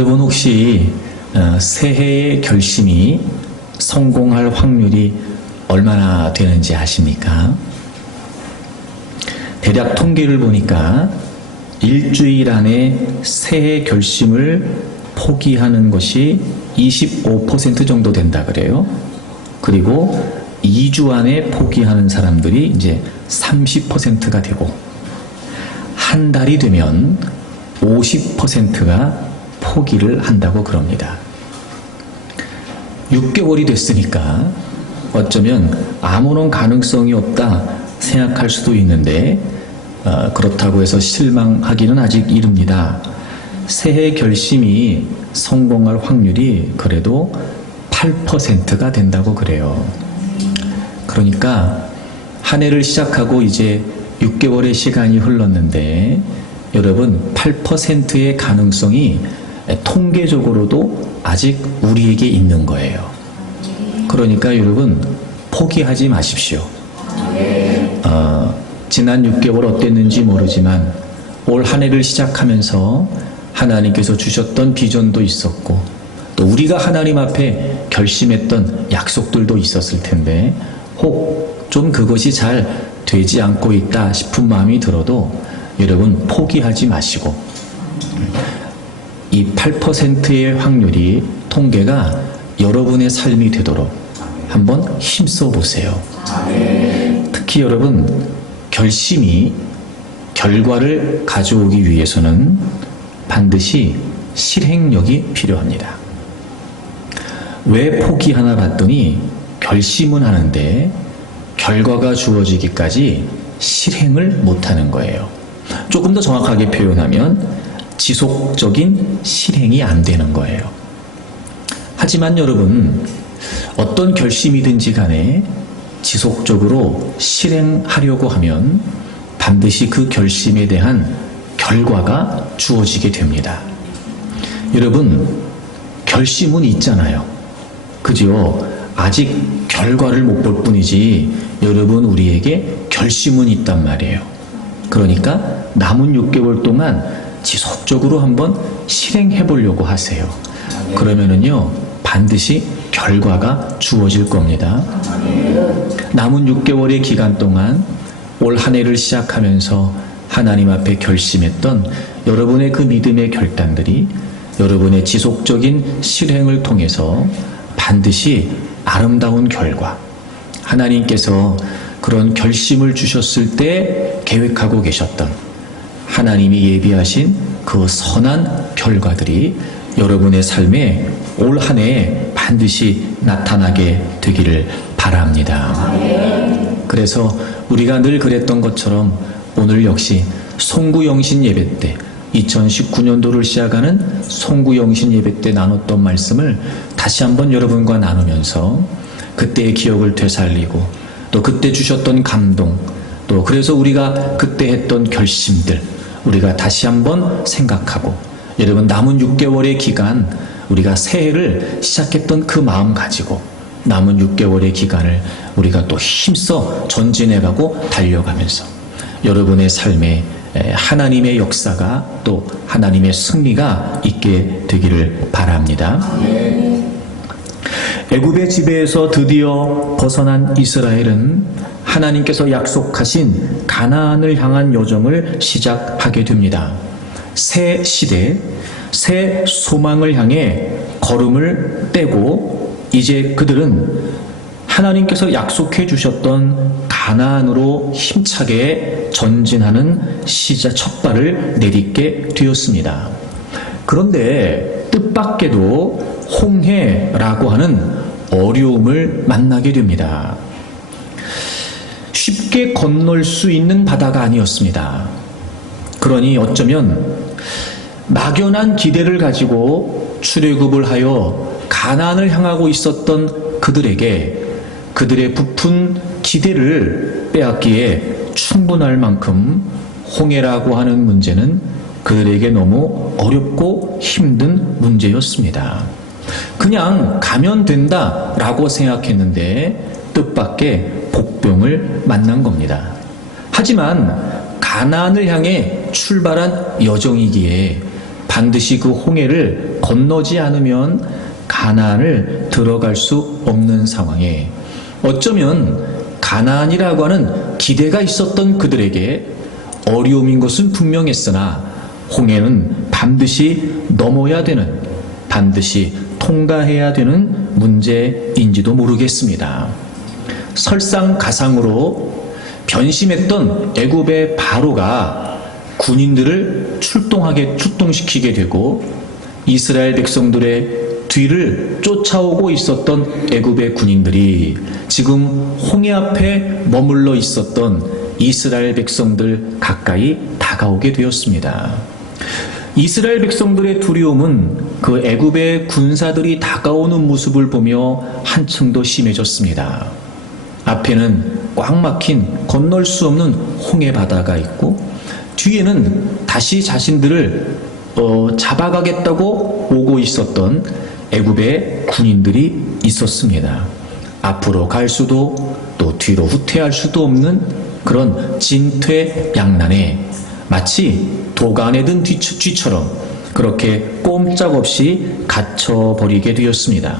여러분 혹시 새해의 결심이 성공할 확률이 얼마나 되는지 아십니까? 대략 통계를 보니까 일주일 안에 새해 결심을 포기하는 것이 25% 정도 된다 그래요. 그리고 2주 안에 포기하는 사람들이 이제 30%가 되고, 한 달이 되면 50%가 포기를 한다고 그럽니다. 6개월이 됐으니까 어쩌면 아무런 가능성이 없다 생각할 수도 있는데, 그렇다고 해서 실망하기는 아직 이릅니다. 새해 결심이 성공할 확률이 그래도 8%가 된다고 그래요. 그러니까 한 해를 시작하고 이제 6개월의 시간이 흘렀는데, 여러분 8%의 가능성이 통계적으로도 아직 우리에게 있는 거예요. 그러니까 여러분 포기하지 마십시오. 지난 6개월 어땠는지 모르지만 올 한 해를 시작하면서 하나님께서 주셨던 비전도 있었고, 또 우리가 하나님 앞에 결심했던 약속들도 있었을 텐데, 혹 좀 그것이 잘 되지 않고 있다 싶은 마음이 들어도 여러분 포기하지 마시고, 이 8%의 확률이, 통계가 여러분의 삶이 되도록 한번 힘써 보세요. 특히 여러분, 결심이 결과를 가져오기 위해서는 반드시 실행력이 필요합니다. 왜 포기하나 봤더니 결심은 하는데 결과가 주어지기까지 실행을 못하는 거예요. 조금 더 정확하게 표현하면 지속적인 실행이 안 되는 거예요. 하지만 여러분, 어떤 결심이든지 간에 지속적으로 실행하려고 하면 반드시 그 결심에 대한 결과가 주어지게 됩니다. 여러분, 결심은 있잖아요. 그죠? 아직 결과를 못 볼 뿐이지 여러분, 우리에게 결심은 있단 말이에요. 그러니까 남은 6개월 동안 지속적으로 한번 실행해 보려고 하세요. 그러면은요, 반드시 결과가 주어질 겁니다. 남은 6개월의 기간 동안 올 한 해를 시작하면서 하나님 앞에 결심했던 여러분의 그 믿음의 결단들이 여러분의 지속적인 실행을 통해서 반드시 아름다운 결과, 하나님께서 그런 결심을 주셨을 때 계획하고 계셨던 하나님이 예비하신 그 선한 결과들이 여러분의 삶에 올 한 해에 반드시 나타나게 되기를 바랍니다. 그래서 우리가 늘 그랬던 것처럼 오늘 역시 송구영신 예배 때, 2019년도를 시작하는 송구영신 예배 때 나눴던 말씀을 다시 한번 여러분과 나누면서 그때의 기억을 되살리고, 또 그때 주셨던 감동, 또 그래서 우리가 그때 했던 결심들 우리가 다시 한번 생각하고, 여러분 남은 6개월의 기간 우리가 새해를 시작했던 그 마음 가지고 남은 6개월의 기간을 우리가 또 힘써 전진해가고 달려가면서 여러분의 삶에 하나님의 역사가, 또 하나님의 승리가 있게 되기를 바랍니다. 애굽의 지배에서 드디어 벗어난 이스라엘은 하나님께서 약속하신 가나안을 향한 여정을 시작하게 됩니다. 새 시대, 새 소망을 향해 걸음을 떼고 이제 그들은 하나님께서 약속해 주셨던 가나안으로 힘차게 전진하는 첫 발을 내딛게 되었습니다. 그런데 뜻밖에도 홍해라고 하는 어려움을 만나게 됩니다. 쉽게 건널 수 있는 바다가 아니었습니다. 그러니 어쩌면 막연한 기대를 가지고 출애굽을 하여 가나안을 향하고 있었던 그들에게 그들의 부푼 기대를 빼앗기에 충분할 만큼 홍해라고 하는 문제는 그들에게 너무 어렵고 힘든 문제였습니다. 그냥 가면 된다라고 생각했는데 뜻밖의 복병을 만난 겁니다. 하지만 가나안을 향해 출발한 여정이기에 반드시 그 홍해를 건너지 않으면 가나안을 들어갈 수 없는 상황에, 어쩌면 가나안이라고 하는 기대가 있었던 그들에게 어려움인 것은 분명했으나 홍해는 반드시 넘어야 되는, 반드시 통과해야 되는 문제인지도 모르겠습니다. 설상가상으로 변심했던 애굽의 바로가 군인들을 출동시키게 되고 이스라엘 백성들의 뒤를 쫓아오고 있었던 애굽의 군인들이 지금 홍해 앞에 머물러 있었던 이스라엘 백성들 가까이 다가오게 되었습니다. 이스라엘 백성들의 두려움은 그 애굽의 군사들이 다가오는 모습을 보며 한층 더 심해졌습니다. 앞에는 꽉 막힌 건널 수 없는 홍해 바다가 있고 뒤에는 다시 자신들을 잡아가겠다고 오고 있었던 애굽의 군인들이 있었습니다. 앞으로 갈 수도 또 뒤로 후퇴할 수도 없는 그런 진퇴양난에 마치 도가 안에 든 쥐처럼 그렇게 꼼짝없이 갇혀버리게 되었습니다.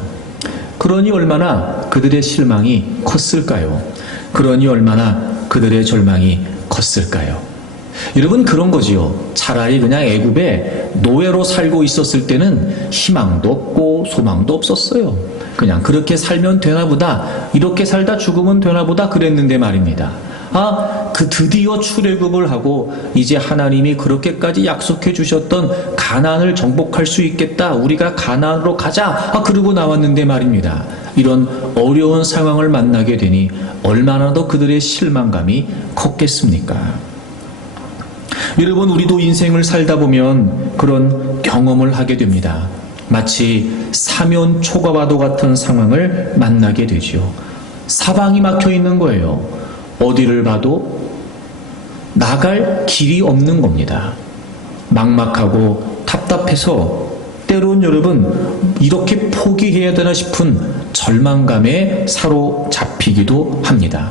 그러니 얼마나 그들의 실망이 컸을까요? 그러니 얼마나 그들의 절망이 컸을까요? 여러분, 그런 거지요. 차라리 그냥 애굽에 노예로 살고 있었을 때는 희망도 없고 소망도 없었어요. 그냥 그렇게 살면 되나 보다, 이렇게 살다 죽으면 되나 보다 그랬는데 말입니다. 그 드디어 출애굽을 하고 이제 하나님이 그렇게까지 약속해 주셨던 가나안을 정복할 수 있겠다, 우리가 가나안으로 가자, 그러고 나왔는데 말입니다. 이런 어려운 상황을 만나게 되니 얼마나 더 그들의 실망감이 컸겠습니까? 여러분, 우리도 인생을 살다 보면 그런 경험을 하게 됩니다. 마치 사면 초과와도 같은 상황을 만나게 되지요. 사방이 막혀 있는 거예요. 어디를 봐도 나갈 길이 없는 겁니다. 막막하고 답답해서 때론 여러분 이렇게 포기해야 되나 싶은 절망감에 사로잡히기도 합니다.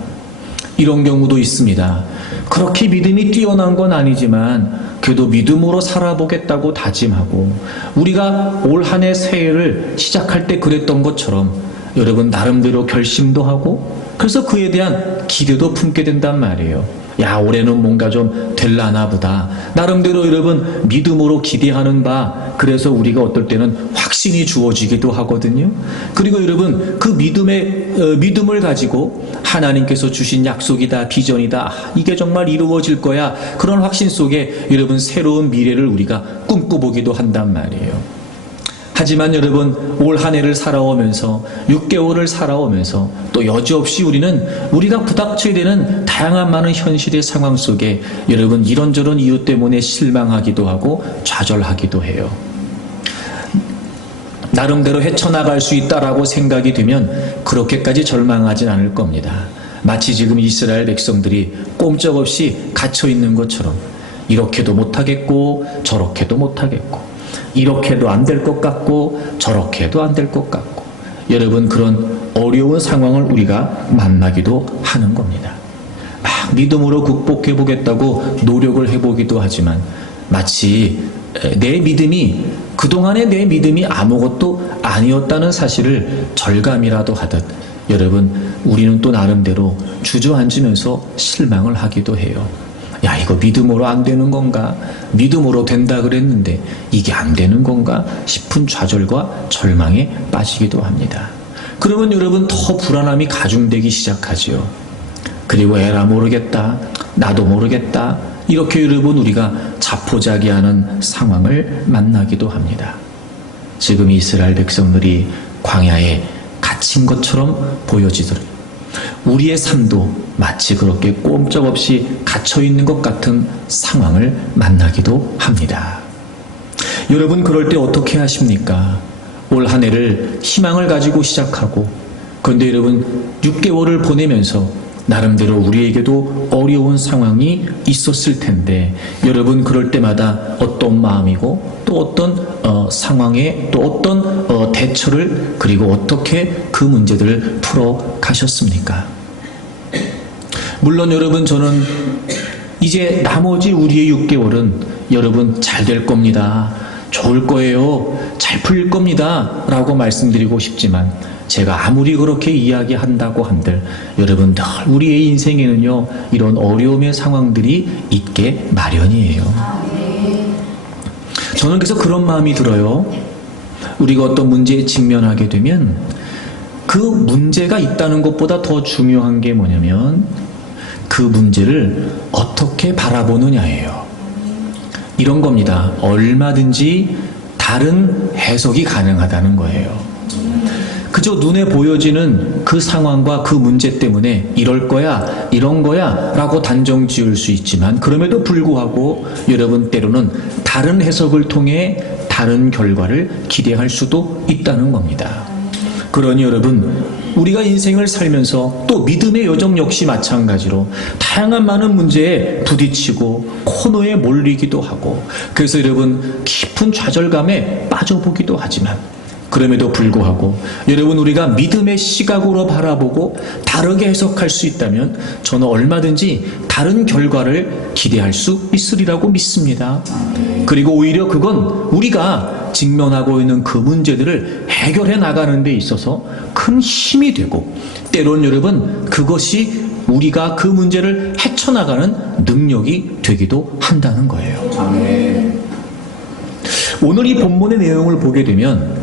이런 경우도 있습니다. 그렇게 믿음이 뛰어난 건 아니지만 그래도 믿음으로 살아보겠다고 다짐하고 우리가 올 한 해 새해를 시작할 때 그랬던 것처럼 여러분 나름대로 결심도 하고 그래서 그에 대한 기대도 품게 된단 말이에요. 야, 올해는 뭔가 좀 될라나 보다. 나름대로 여러분 믿음으로 기대하는 바, 그래서 우리가 어떨 때는 확신이 주어지기도 하거든요. 그리고 여러분 그 믿음을 가지고 하나님께서 주신 약속이다, 비전이다, 이게 정말 이루어질 거야, 그런 확신 속에 여러분 새로운 미래를 우리가 꿈꿔보기도 한단 말이에요. 하지만 여러분 올 한 해를 살아오면서 6개월을 살아오면서 또 여지없이 우리가 부닥쳐야 되는 다양한 많은 현실의 상황 속에 여러분 이런저런 이유 때문에 실망하기도 하고 좌절하기도 해요. 나름대로 헤쳐나갈 수 있다라고 생각이 되면 그렇게까지 절망하진 않을 겁니다. 마치 지금 이스라엘 백성들이 꼼짝없이 갇혀있는 것처럼 이렇게도 못하겠고 저렇게도 못하겠고 이렇게도 안 될 것 같고 저렇게도 안 될 것 같고 여러분 그런 어려운 상황을 우리가 만나기도 하는 겁니다. 막 믿음으로 극복해 보겠다고 노력을 해보기도 하지만 마치 내 믿음이 그동안의 내 믿음이 아무것도 아니었다는 사실을 절감이라도 하듯 여러분 우리는 또 나름대로 주저앉으면서 실망을 하기도 해요. 야, 이거 믿음으로 안 되는 건가? 믿음으로 된다 그랬는데 이게 안 되는 건가? 싶은 좌절과 절망에 빠지기도 합니다. 그러면 여러분 더 불안함이 가중되기 시작하지요. 그리고 에라 모르겠다, 나도 모르겠다, 이렇게 여러분 우리가 자포자기하는 상황을 만나기도 합니다. 지금 이스라엘 백성들이 광야에 갇힌 것처럼 보여지도록 우리의 삶도 마치 그렇게 꼼짝없이 갇혀있는 것 같은 상황을 만나기도 합니다. 여러분 그럴 때 어떻게 하십니까? 올 한 해를 희망을 가지고 시작하고 그런데 여러분 6개월을 보내면서 나름대로 우리에게도 어려운 상황이 있었을 텐데 여러분 그럴 때마다 어떤 마음이고 또 어떤 상황에 또 어떤 대처를 그리고 어떻게 그 문제들을 풀어 가셨습니까? 물론 여러분 저는 이제 나머지 우리의 6개월은 여러분 잘 될 겁니다. 좋을 거예요. 잘 풀릴 겁니다. 라고 말씀드리고 싶지만 제가 아무리 그렇게 이야기한다고 한들 여러분 늘 우리의 인생에는요 이런 어려움의 상황들이 있게 마련이에요. 저는 그래서 그런 마음이 들어요. 우리가 어떤 문제에 직면하게 되면 그 문제가 있다는 것보다 더 중요한 게 뭐냐면 그 문제를 어떻게 바라보느냐예요. 이런 겁니다. 얼마든지 다른 해석이 가능하다는 거예요. 그저 눈에 보여지는 그 상황과 그 문제 때문에 이럴 거야, 이런 거야 라고 단정 지을 수 있지만 그럼에도 불구하고 여러분 때로는 다른 해석을 통해 다른 결과를 기대할 수도 있다는 겁니다. 그러니 여러분 우리가 인생을 살면서 또 믿음의 여정 역시 마찬가지로 다양한 많은 문제에 부딪히고 코너에 몰리기도 하고 그래서 여러분 깊은 좌절감에 빠져보기도 하지만 그럼에도 불구하고 여러분 우리가 믿음의 시각으로 바라보고 다르게 해석할 수 있다면 저는 얼마든지 다른 결과를 기대할 수 있으리라고 믿습니다. 그리고 오히려 그건 우리가 직면하고 있는 그 문제들을 해결해 나가는 데 있어서 큰 힘이 되고 때론 여러분 그것이 우리가 그 문제를 헤쳐나가는 능력이 되기도 한다는 거예요. 오늘 이 본문의 내용을 보게 되면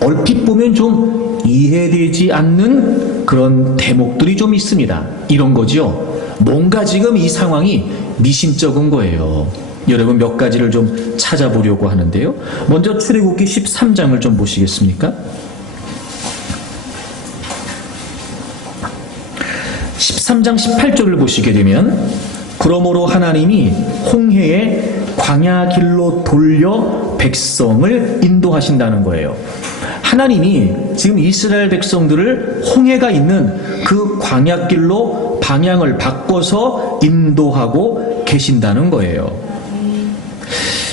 얼핏 보면 좀 이해되지 않는 그런 대목들이 좀 있습니다. 이런 거죠. 뭔가 지금 이 상황이 미심쩍은 거예요. 여러분 몇 가지를 좀 찾아보려고 하는데요. 먼저 출애굽기 13장을 좀 보시겠습니까? 13장 18절을 보시게 되면 그러므로 하나님이 홍해의 광야 길로 돌려 백성을 인도하신다는 거예요. 하나님이 지금 이스라엘 백성들을 홍해가 있는 그 광야길로 방향을 바꿔서 인도하고 계신다는 거예요.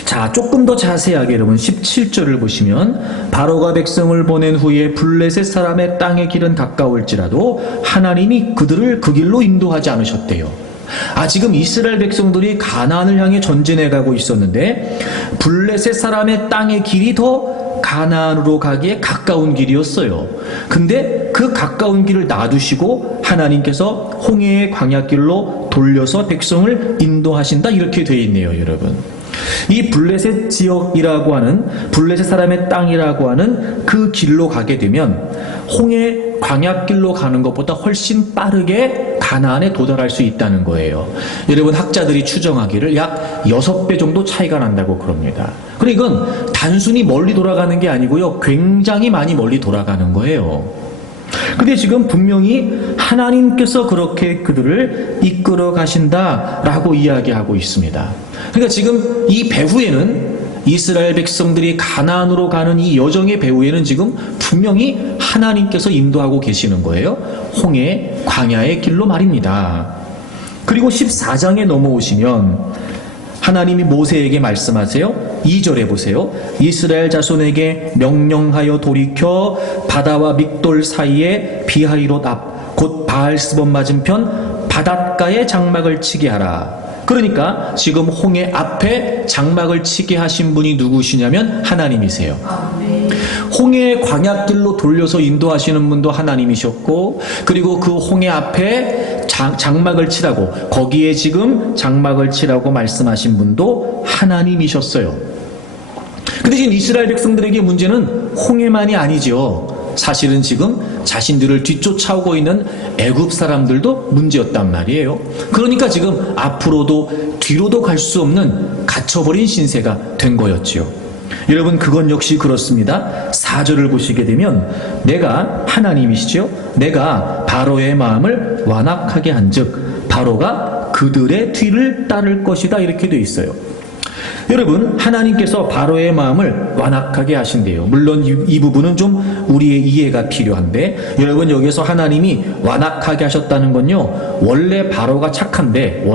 자, 조금 더 자세하게 여러분 17절을 보시면 바로가 백성을 보낸 후에 블레셋 사람의 땅의 길은 가까울지라도 하나님이 그들을 그 길로 인도하지 않으셨대요. 지금 이스라엘 백성들이 가나안을 향해 전진해 가고 있었는데 블레셋 사람의 땅의 길이 더 가나안으로 가기에 가까운 길이었어요. 근데 그 가까운 길을 놔두시고 하나님께서 홍해의 광야길로 돌려서 백성을 인도하신다 이렇게 되어 있네요, 여러분. 이 블레셋 지역이라고 하는 블레셋 사람의 땅이라고 하는 그 길로 가게 되면 홍해 광야길로 가는 것보다 훨씬 빠르게 가나안에 도달할 수 있다는 거예요. 여러분 학자들이 추정하기를 약 6배 정도 차이가 난다고 그럽니다. 그러니까 이건 단순히 멀리 돌아가는 게 아니고요. 굉장히 많이 멀리 돌아가는 거예요. 근데 지금 분명히 하나님께서 그렇게 그들을 이끌어 가신다라고 이야기하고 있습니다. 그러니까 지금 이 배후에는 이스라엘 백성들이 가나안으로 가는 이 여정의 배후에는 지금 분명히 하나님께서 인도하고 계시는 거예요. 홍해 광야의 길로 말입니다. 그리고 14장에 넘어오시면 하나님이 모세에게 말씀하세요. 2절에 보세요. 이스라엘 자손에게 명령하여 돌이켜 바다와 믹돌 사이에 비하이롯 앞 곧 바알스본 맞은편 바닷가에 장막을 치게 하라. 그러니까 지금 홍해 앞에 장막을 치게 하신 분이 누구시냐면 하나님이세요. 홍해의 광야길로 돌려서 인도하시는 분도 하나님이셨고 그리고 그 홍해 앞에 장막을 치라고 거기에 지금 장막을 치라고 말씀하신 분도 하나님이셨어요. 근데 지금 이스라엘 백성들에게 문제는 홍해만이 아니죠. 사실은 지금 자신들을 뒤쫓아오고 있는 애굽 사람들도 문제였단 말이에요. 그러니까 지금 앞으로도 뒤로도 갈 수 없는 갇혀버린 신세가 된 거였지요. 여러분 그건 역시 그렇습니다. 4절을 보시게 되면 내가 하나님이시죠. 내가 바로의 마음을 완악하게 한즉 바로가 그들의 뒤를 따를 것이다 이렇게 되어 있어요. 여러분 하나님께서 바로의 마음을 완악하게 하신대요. 물론 이 부분은 좀 우리의 이해가 필요한데 여러분 여기서 하나님이 완악하게 하셨다는 건요 원래 바로가 착한데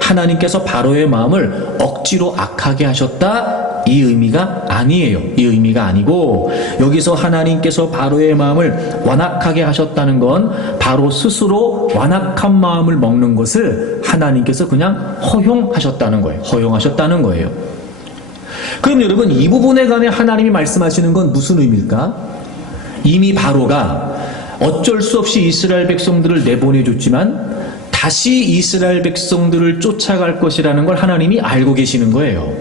하나님께서 바로의 마음을 억지로 악하게 하셨다 이 의미가 아니에요. 이 의미가 아니고 여기서 하나님께서 바로의 마음을 완악하게 하셨다는 건 바로 스스로 완악한 마음을 먹는 것을 하나님께서 그냥 허용하셨다는 거예요. 그럼 여러분 이 부분에 관해 하나님이 말씀하시는 건 무슨 의미일까? 이미 바로가 어쩔 수 없이 이스라엘 백성들을 내보내줬지만 다시 이스라엘 백성들을 쫓아갈 것이라는 걸 하나님이 알고 계시는 거예요.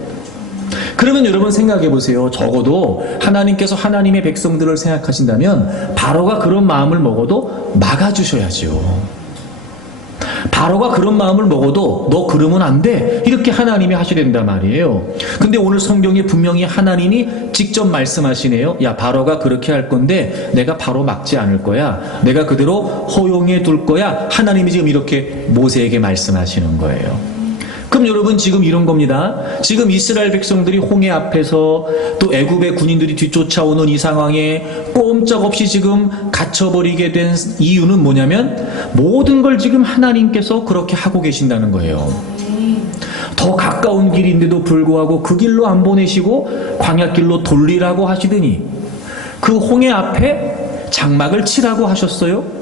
그러면 여러분 생각해 보세요. 적어도 하나님께서 하나님의 백성들을 생각하신다면 바로가 그런 마음을 먹어도 막아주셔야죠. 바로가 그런 마음을 먹어도 너 그러면 안 돼, 이렇게 하나님이 하셔야 된단 말이에요. 근데 오늘 성경에 분명히 하나님이 직접 말씀하시네요. 야, 바로가 그렇게 할 건데 내가 바로 막지 않을 거야, 내가 그대로 허용해 둘 거야. 하나님이 지금 이렇게 모세에게 말씀하시는 거예요. 그럼 여러분 지금 이런 겁니다. 지금 이스라엘 백성들이 홍해 앞에서 또 애굽의 군인들이 뒤쫓아오는 이 상황에 꼼짝없이 지금 갇혀버리게 된 이유는 뭐냐면 모든 걸 지금 하나님께서 그렇게 하고 계신다는 거예요. 더 가까운 길인데도 불구하고 그 길로 안 보내시고 광야길로 돌리라고 하시더니 그 홍해 앞에 장막을 치라고 하셨어요.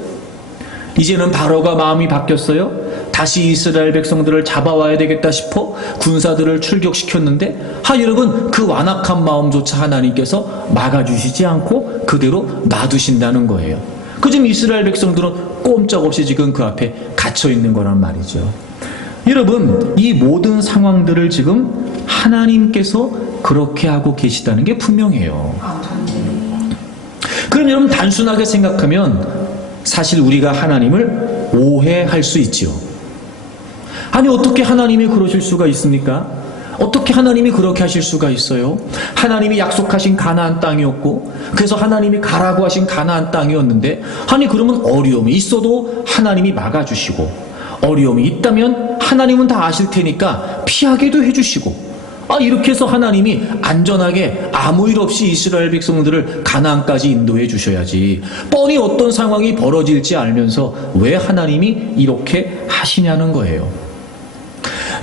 이제는 바로가 마음이 바뀌었어요. 다시 이스라엘 백성들을 잡아와야 되겠다 싶어 군사들을 출격시켰는데 여러분 그 완악한 마음조차 하나님께서 막아주시지 않고 그대로 놔두신다는 거예요. 그 지금 이스라엘 백성들은 꼼짝없이 지금 그 앞에 갇혀있는 거란 말이죠. 여러분 이 모든 상황들을 지금 하나님께서 그렇게 하고 계시다는 게 분명해요. 그럼 여러분 단순하게 생각하면 사실 우리가 하나님을 오해할 수 있죠. 아니 어떻게 하나님이 그러실 수가 있습니까? 어떻게 하나님이 그렇게 하실 수가 있어요? 하나님이 약속하신 가나안 땅이었고 그래서 하나님이 가라고 하신 가나안 땅이었는데 아니 그러면 어려움이 있어도 하나님이 막아주시고 어려움이 있다면 하나님은 다 아실 테니까 피하게도 해주시고 이렇게 해서 하나님이 안전하게 아무 일 없이 이스라엘 백성들을 가나안까지 인도해 주셔야지 뻔히 어떤 상황이 벌어질지 알면서 왜 하나님이 이렇게 하시냐는 거예요.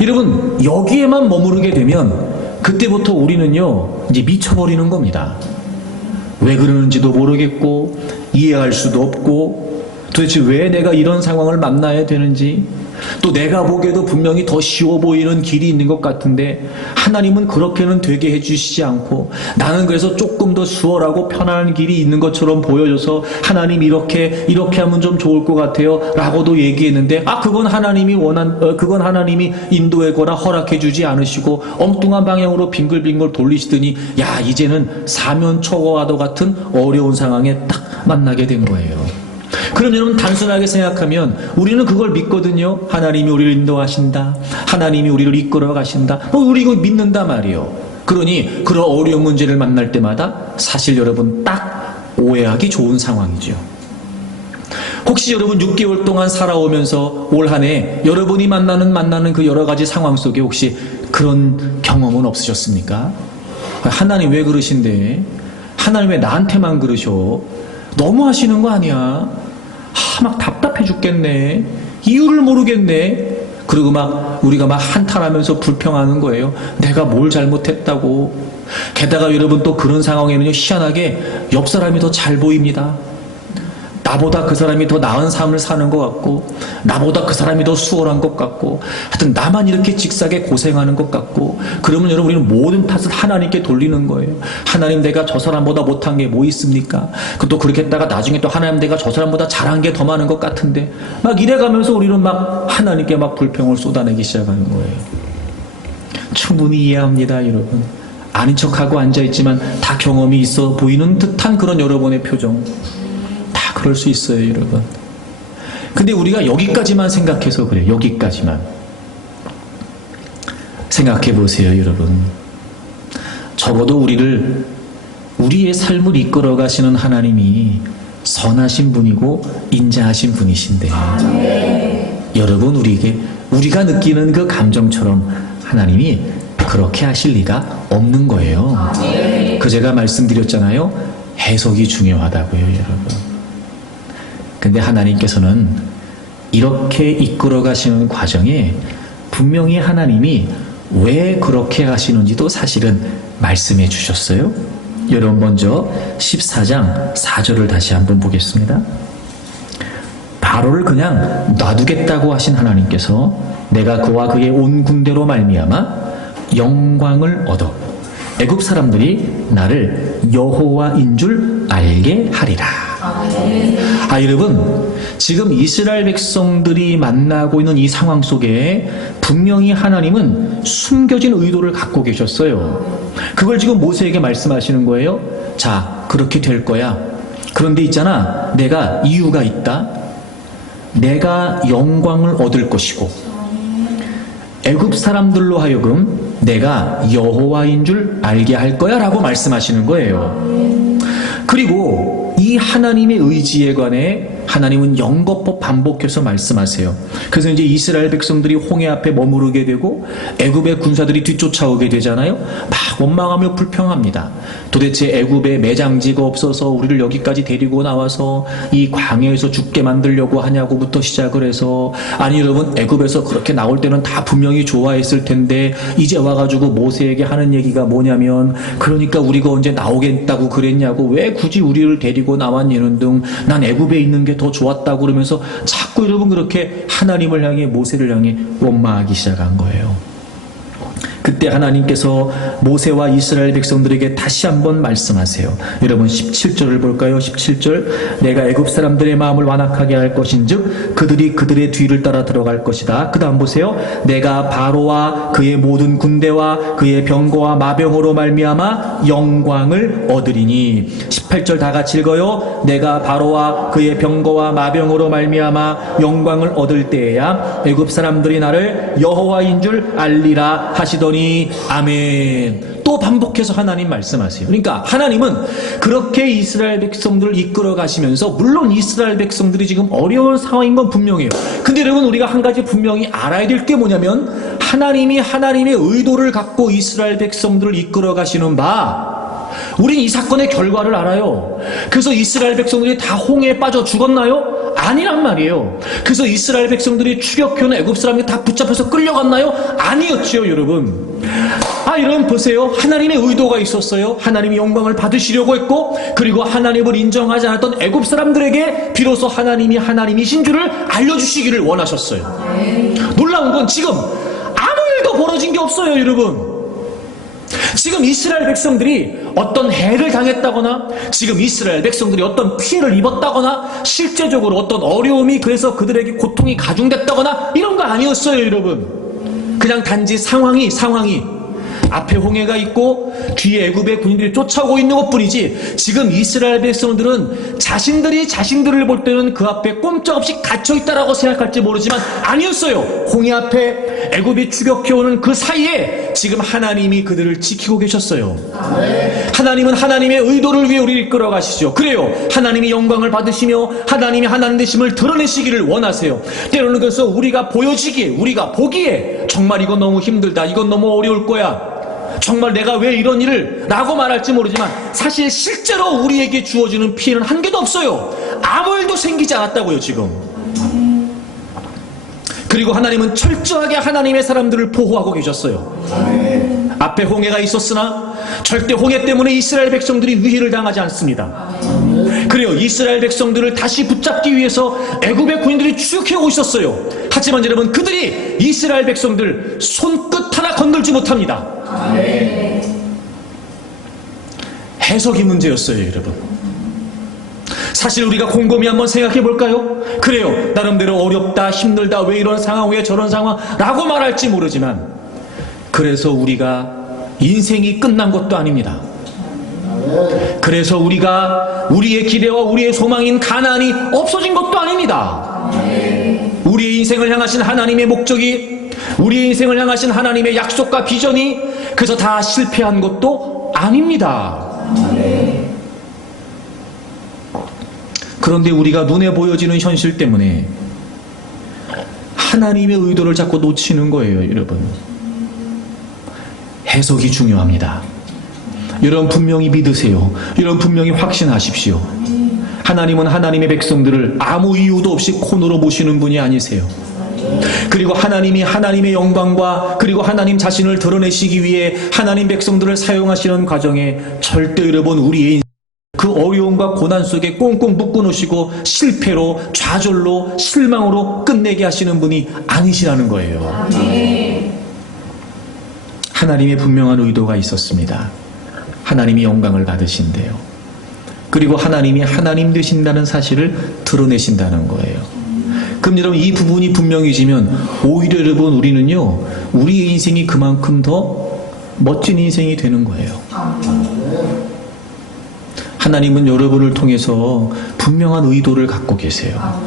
여러분 여기에만 머무르게 되면 그때부터 우리는요 이제 미쳐버리는 겁니다. 왜 그러는지도 모르겠고 이해할 수도 없고 도대체 왜 내가 이런 상황을 만나야 되는지 또 내가 보기에도 분명히 더 쉬워 보이는 길이 있는 것 같은데 하나님은 그렇게는 되게 해주시지 않고 나는 그래서 조금 더 수월하고 편안한 길이 있는 것처럼 보여져서 하나님 이렇게 하면 좀 좋을 것 같아요 라고도 얘기했는데 그건 하나님이 인도하거나 허락해 주지 않으시고 엉뚱한 방향으로 빙글빙글 돌리시더니 야 이제는 사면초가와도 같은 어려운 상황에 딱 만나게 된 거예요. 그럼 여러분 단순하게 생각하면 우리는 그걸 믿거든요. 하나님이 우리를 인도하신다. 하나님이 우리를 이끌어 가신다. 우리 이거 믿는다 말이에요. 그러니 그런 어려운 문제를 만날 때마다 사실 여러분 딱 오해하기 좋은 상황이죠. 혹시 여러분 6개월 동안 살아오면서 올 한 해 여러분이 만나는 그 여러 가지 상황 속에 혹시 그런 경험은 없으셨습니까? 하나님 왜 그러신데? 하나님 왜 나한테만 그러셔? 너무 하시는 거 아니야? 막 답답해 죽겠네. 이유를 모르겠네. 그리고 우리가 한탄하면서 불평하는 거예요. 내가 뭘 잘못했다고. 게다가 여러분 또 그런 상황에는요 희한하게 옆 사람이 더 잘 보입니다. 나보다 그 사람이 더 나은 삶을 사는 것 같고 나보다 그 사람이 더 수월한 것 같고 하여튼 나만 이렇게 직사게 고생하는 것 같고 그러면 여러분 우리는 모든 탓을 하나님께 돌리는 거예요. 하나님 내가 저 사람보다 못한 게 뭐 있습니까? 또 그렇게 했다가 나중에 또 하나님 내가 저 사람보다 잘한 게 더 많은 것 같은데 이래가면서 우리는 하나님께 불평을 쏟아내기 시작하는 거예요. 충분히 이해합니다 여러분. 아닌 척하고 앉아있지만 다 경험이 있어 보이는 듯한 그런 여러분의 표정 그럴 수 있어요 여러분. 근데 우리가 여기까지만 생각해서 그래요. 여기까지만 생각해 보세요 여러분. 적어도 우리의 삶을 이끌어 가시는 하나님이 선하신 분이고 인자하신 분이신데 여러분 우리가 느끼는 그 감정처럼 하나님이 그렇게 하실 리가 없는 거예요. 제가 말씀드렸잖아요. 해석이 중요하다고요 여러분. 근데 하나님께서는 이렇게 이끌어 가시는 과정에 분명히 하나님이 왜 그렇게 하시는지도 사실은 말씀해 주셨어요. 여러분 먼저 14장 4절을 다시 한번 보겠습니다. 바로를 그냥 놔두겠다고 하신 하나님께서 내가 그와 그의 온 군대로 말미암아 영광을 얻어 애굽 사람들이 나를 여호와인 줄 알게 하리라. 여러분, 지금 이스라엘 백성들이 만나고 있는 이 상황 속에 분명히 하나님은 숨겨진 의도를 갖고 계셨어요. 그걸 지금 모세에게 말씀하시는 거예요. 자, 그렇게 될 거야. 그런데 있잖아, 내가 이유가 있다. 내가 영광을 얻을 것이고 애굽 사람들로 하여금 내가 여호와인 줄 알게 할 거야 라고 말씀하시는 거예요. 그리고 이 하나님의 의지에 관해 하나님은 연거푸 반복해서 말씀하세요. 그래서 이제 이스라엘 백성들이 홍해 앞에 머무르게 되고 애굽의 군사들이 뒤쫓아오게 되잖아요. 막 원망하며 불평합니다. 도대체 애굽에 매장지가 없어서 우리를 여기까지 데리고 나와서 이 광야에서 죽게 만들려고 하냐고부터 시작을 해서, 아니 여러분, 애굽에서 그렇게 나올 때는 다 분명히 좋아했을 텐데 이제 와가지고 모세에게 하는 얘기가 뭐냐면, 그러니까 우리가 언제 나오겠다고 그랬냐고, 왜 굳이 우리를 데리고 나왔냐는 등, 난 애굽에 있는 게 더 좋았다고 그러면서 자꾸 여러분 그렇게 하나님을 향해, 모세를 향해 원망하기 시작한 거예요. 그때 하나님께서 모세와 이스라엘 백성들에게 다시 한번 말씀하세요. 여러분 17절을 볼까요? 17절. 내가 애굽 사람들의 마음을 완악하게 할 것인즉 그들이 그들의 뒤를 따라 들어갈 것이다. 그 다음 보세요. 내가 바로와 그의 모든 군대와 그의 병거와 마병으로 말미암아 영광을 얻으리니. 18절 다 같이 읽어요. 내가 바로와 그의 병거와 마병으로 말미암아 영광을 얻을 때에야 애굽 사람들이 나를 여호와인 줄 알리라 하시더니. 아멘. 또 반복해서 하나님 말씀하세요. 그러니까 하나님은 그렇게 이스라엘 백성들을 이끌어 가시면서, 물론 이스라엘 백성들이 지금 어려운 상황인 건 분명해요. 근데 여러분, 우리가 한 가지 분명히 알아야 될 게 뭐냐면, 하나님이 하나님의 의도를 갖고 이스라엘 백성들을 이끌어 가시는 바, 우린 이 사건의 결과를 알아요. 그래서 이스라엘 백성들이 다 홍해에 빠져 죽었나요? 아니란 말이에요. 그래서 이스라엘 백성들이 추격해온 애굽 사람이 다 붙잡혀서 끌려갔나요? 아니었지요, 여러분. 여러분 보세요. 하나님의 의도가 있었어요. 하나님이 영광을 받으시려고 했고, 그리고 하나님을 인정하지 않았던 애굽 사람들에게 비로소 하나님이 하나님이신 줄을 알려주시기를 원하셨어요. 놀라운 건 지금 아무 일도 벌어진 게 없어요, 여러분. 지금 이스라엘 백성들이 어떤 해를 당했다거나, 지금 이스라엘 백성들이 어떤 피해를 입었다거나, 실제적으로 어떤 어려움이 그래서 그들에게 고통이 가중됐다거나 이런 거 아니었어요, 여러분. 그냥 단지 상황이 앞에 홍해가 있고 뒤에 애굽의 군인들이 쫓아오고 있는 것뿐이지, 지금 이스라엘 백성들은 자신들이 자신들을 볼 때는 그 앞에 꼼짝없이 갇혀있다라고 생각할지 모르지만 아니었어요. 홍해 앞에 애굽이 추격해오는 그 사이에 지금 하나님이 그들을 지키고 계셨어요. 하나님은 하나님의 의도를 위해 우리를 이끌어 가시죠. 그래요. 하나님이 영광을 받으시며 하나님이 하나님 되심을 드러내시기를 원하세요. 때로는 그래서 우리가 보여지기에, 우리가 보기에 정말 이건 너무 힘들다, 이건 너무 어려울 거야, 정말 내가 왜 이런 일을 라고 말할지 모르지만, 사실 실제로 우리에게 주어지는 피해는 한 개도 없어요. 아무 일도 생기지 않았다고요, 지금. 그리고 하나님은 철저하게 하나님의 사람들을 보호하고 계셨어요. 앞에 홍해가 있었으나 절대 홍해 때문에 이스라엘 백성들이 위해를 당하지 않습니다. 그래요. 이스라엘 백성들을 다시 붙잡기 위해서 애굽의 군인들이 추격해오고 있었어요. 하지만 여러분, 그들이 이스라엘 백성들 손끝 하나 건들지 못합니다. 해석이 문제였어요, 여러분. 사실 우리가 곰곰이 한번 생각해 볼까요? 그래요. 나름대로 어렵다, 힘들다, 왜 이런 상황, 왜 저런 상황 라고 말할지 모르지만, 그래서 우리가 인생이 끝난 것도 아닙니다. 그래서 우리가 우리의 기대와 우리의 소망인 가나안이 없어진 것도 아닙니다. 우리의 인생을 향하신 하나님의 목적이, 우리의 인생을 향하신 하나님의 약속과 비전이 그래서 다 실패한 것도 아닙니다. 그런데 우리가 눈에 보여지는 현실 때문에 하나님의 의도를 자꾸 놓치는 거예요, 여러분. 해석이 중요합니다. 여러분 분명히 믿으세요. 여러분 분명히 확신하십시오. 하나님은 하나님의 백성들을 아무 이유도 없이 코너로 모시는 분이 아니세요. 그리고 하나님이 하나님의 영광과 그리고 하나님 자신을 드러내시기 위해 하나님 백성들을 사용하시는 과정에 절대 여러분 우리의 그 어려움과 고난 속에 꽁꽁 묶어 놓으시고 실패로, 좌절로, 실망으로 끝내게 하시는 분이 아니시라는 거예요. 하나님의 분명한 의도가 있었습니다. 하나님이 영광을 받으신대요. 그리고 하나님이 하나님 되신다는 사실을 드러내신다는 거예요. 그럼 여러분 이 부분이 분명해지면 오히려 여러분 우리는요 우리의 인생이 그만큼 더 멋진 인생이 되는 거예요. 하나님은 여러분을 통해서 분명한 의도를 갖고 계세요.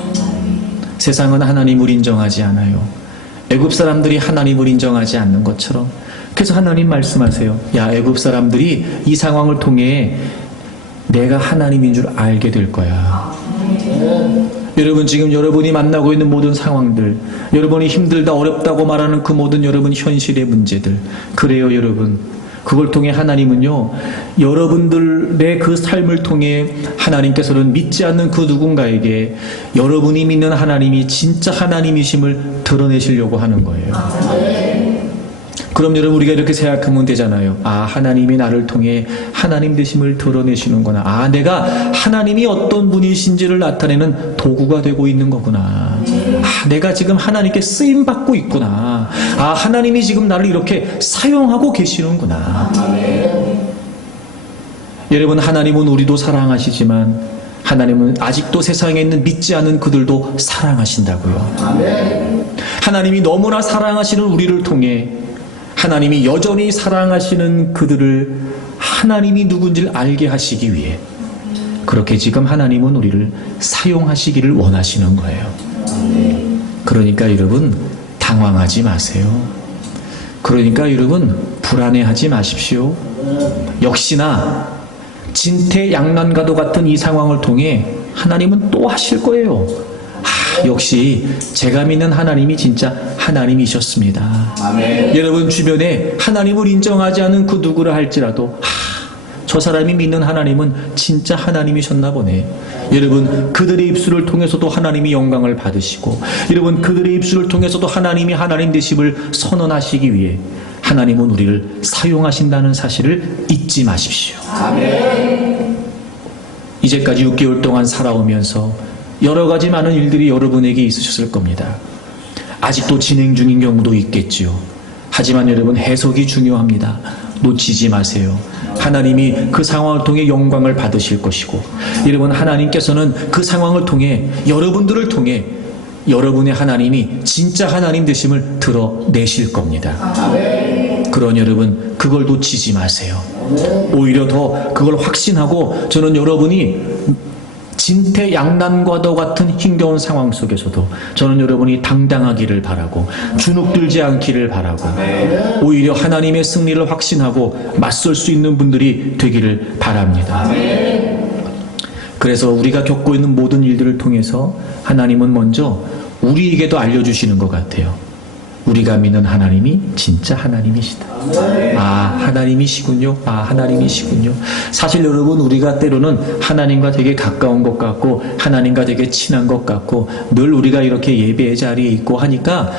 세상은 하나님을 인정하지 않아요. 애굽 사람들이 하나님을 인정하지 않는 것처럼. 그래서 하나님 말씀하세요. 야, 애굽 사람들이 이 상황을 통해 내가 하나님인 줄 알게 될 거야. 여러분 지금 여러분이 만나고 있는 모든 상황들, 여러분이 힘들다 어렵다고 말하는 그 모든 여러분 현실의 문제들, 그래요 여러분. 그걸 통해 하나님은요 여러분들의 그 삶을 통해 하나님께서는 믿지 않는 그 누군가에게 여러분이 믿는 하나님이 진짜 하나님이심을 드러내시려고 하는 거예요. 그럼 여러분 우리가 이렇게 생각하면 되잖아요. 아, 하나님이 나를 통해 하나님 되심을 드러내시는구나. 아, 내가 하나님이 어떤 분이신지를 나타내는 도구가 되고 있는 거구나. 아, 내가 지금 하나님께 쓰임받고 있구나. 아, 하나님이 지금 나를 이렇게 사용하고 계시는구나. 여러분 하나님은 우리도 사랑하시지만 하나님은 아직도 세상에 있는 믿지 않은 그들도 사랑하신다고요. 하나님이 너무나 사랑하시는 우리를 통해 하나님이 여전히 사랑하시는 그들을 하나님이 누군지를 알게 하시기 위해 그렇게 지금 하나님은 우리를 사용하시기를 원하시는 거예요. 그러니까 여러분 당황하지 마세요. 그러니까 여러분 불안해하지 마십시오. 역시나 진퇴양난과도 같은 이 상황을 통해 하나님은 또 하실 거예요. 역시 제가 믿는 하나님이 진짜 하나님이셨습니다. 아멘. 여러분 주변에 하나님을 인정하지 않은 그 누구라 할지라도 저 사람이 믿는 하나님은 진짜 하나님이셨나 보네. 여러분 그들의 입술을 통해서도 하나님이 영광을 받으시고 여러분 그들의 입술을 통해서도 하나님이 하나님 되심을 선언하시기 위해 하나님은 우리를 사용하신다는 사실을 잊지 마십시오. 아멘. 이제까지 6개월 동안 살아오면서 여러 가지 많은 일들이 여러분에게 있으셨을 겁니다. 아직도 진행 중인 경우도 있겠지요. 하지만 여러분 해석이 중요합니다. 놓치지 마세요. 하나님이 그 상황을 통해 영광을 받으실 것이고 여러분 하나님께서는 그 상황을 통해 여러분들을 통해 여러분의 하나님이 진짜 하나님 되심을 드러내실 겁니다. 그러니 여러분 그걸 놓치지 마세요. 오히려 더 그걸 확신하고 저는 여러분이 진퇴양난과도 같은 힘겨운 상황 속에서도 저는 여러분이 당당하기를 바라고 주눅들지 않기를 바라고 오히려 하나님의 승리를 확신하고 맞설 수 있는 분들이 되기를 바랍니다. 그래서 우리가 겪고 있는 모든 일들을 통해서 하나님은 먼저 우리에게도 알려주시는 것 같아요. 우리가 믿는 하나님이 진짜 하나님이시다. 아, 하나님이시군요. 아, 하나님이시군요. 사실 여러분 우리가 때로는 하나님과 되게 가까운 것 같고 하나님과 되게 친한 것 같고 늘 우리가 이렇게 예배의 자리에 있고 하니까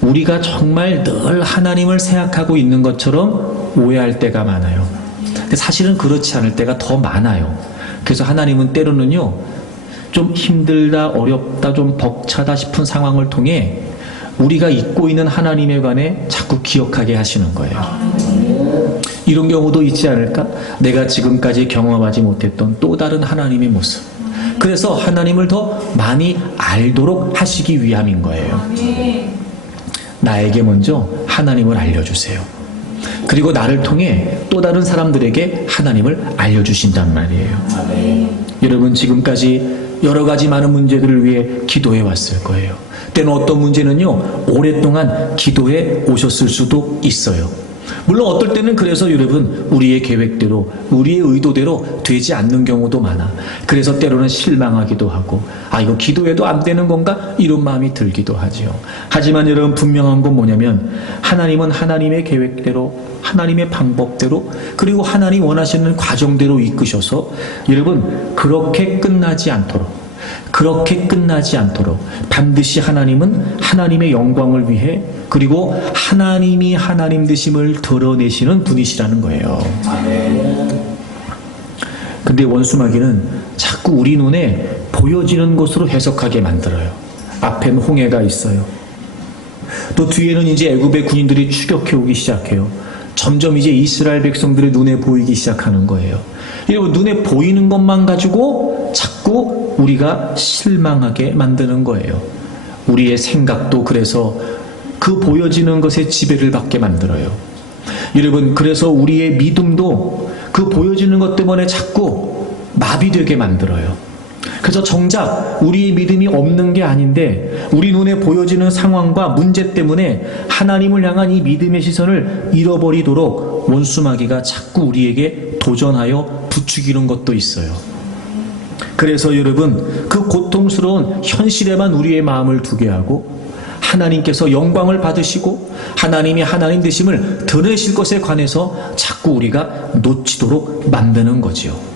우리가 정말 늘 하나님을 생각하고 있는 것처럼 오해할 때가 많아요. 근데 사실은 그렇지 않을 때가 더 많아요. 그래서 하나님은 때로는요 좀 힘들다 어렵다 좀 벅차다 싶은 상황을 통해 우리가 잊고 있는 하나님에 관해 자꾸 기억하게 하시는 거예요. 이런 경우도 있지 않을까? 내가 지금까지 경험하지 못했던 또 다른 하나님의 모습. 그래서 하나님을 더 많이 알도록 하시기 위함인 거예요. 나에게 먼저 하나님을 알려주세요. 그리고 나를 통해 또 다른 사람들에게 하나님을 알려주신단 말이에요. 여러분 지금까지 여러 가지 많은 문제들을 위해 기도해 왔을 거예요. 때는 어떤 문제는요 오랫동안 기도해 오셨을 수도 있어요. 물론 어떨 때는 그래서 여러분 우리의 계획대로 우리의 의도대로 되지 않는 경우도 많아. 그래서 때로는 실망하기도 하고 아 이거 기도해도 안 되는 건가 이런 마음이 들기도 하죠. 하지만 여러분 분명한 건 뭐냐면 하나님은 하나님의 계획대로 하나님의 방법대로 그리고 하나님 원하시는 과정대로 이끄셔서 여러분 그렇게 끝나지 않도록 반드시 하나님은 하나님의 영광을 위해 그리고 하나님이 하나님 되심을 드러내시는 분이시라는 거예요. 근데 원수마귀는 자꾸 우리 눈에 보여지는 것으로 해석하게 만들어요. 앞엔 홍해가 있어요. 또 뒤에는 이제 애굽의 군인들이 추격해 오기 시작해요. 점점 이제 이스라엘 백성들의 눈에 보이기 시작하는 거예요. 여러분, 눈에 보이는 것만 가지고 자꾸 우리가 실망하게 만드는 거예요. 우리의 생각도 그래서 그 보여지는 것에 지배를 받게 만들어요. 여러분, 그래서 우리의 믿음도 그 보여지는 것 때문에 자꾸 마비되게 만들어요. 그래서 정작 우리의 믿음이 없는 게 아닌데 우리 눈에 보여지는 상황과 문제 때문에 하나님을 향한 이 믿음의 시선을 잃어버리도록 원수마귀가 자꾸 우리에게 도전하여 부추기는 것도 있어요. 그래서 여러분, 그 고통스러운 현실에만 우리의 마음을 두게 하고 하나님께서 영광을 받으시고 하나님이 하나님 되심을 드러내실 것에 관해서 자꾸 우리가 놓치도록 만드는 거지요.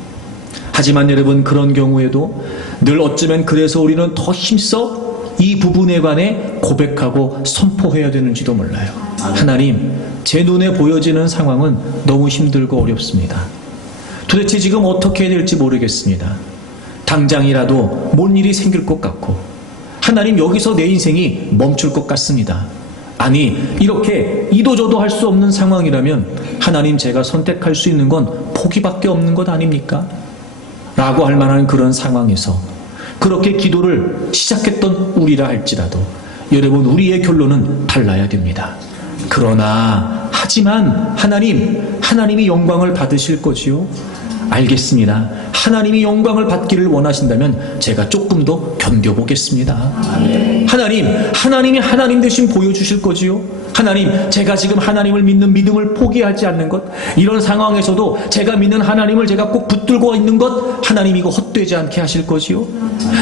하지만 여러분, 그런 경우에도 늘 어쩌면 그래서 우리는 더 힘써 이 부분에 관해 고백하고 선포해야 되는지도 몰라요. 하나님, 제 눈에 보여지는 상황은 너무 힘들고 어렵습니다. 도대체 지금 어떻게 해야 될지 모르겠습니다. 당장이라도 뭔 일이 생길 것 같고 하나님, 여기서 내 인생이 멈출 것 같습니다. 아니, 이렇게 이도저도 할 수 없는 상황이라면 하나님, 제가 선택할 수 있는 건 포기밖에 없는 것 아닙니까? 라고 할 만한 그런 상황에서 그렇게 기도를 시작했던 우리라 할지라도 여러분, 우리의 결론은 달라야 됩니다. 그러나 하지만 하나님이 영광을 받으실 거지요? 알겠습니다. 하나님이 영광을 받기를 원하신다면 제가 조금 더 견뎌보겠습니다. 하나님이 하나님 되신 보여주실 거지요? 하나님, 제가 지금 하나님을 믿는 믿음을 포기하지 않는 것, 이런 상황에서도 제가 믿는 하나님을 제가 꼭 붙들고 있는 것, 하나님 이거 헛되지 않게 하실 거지요?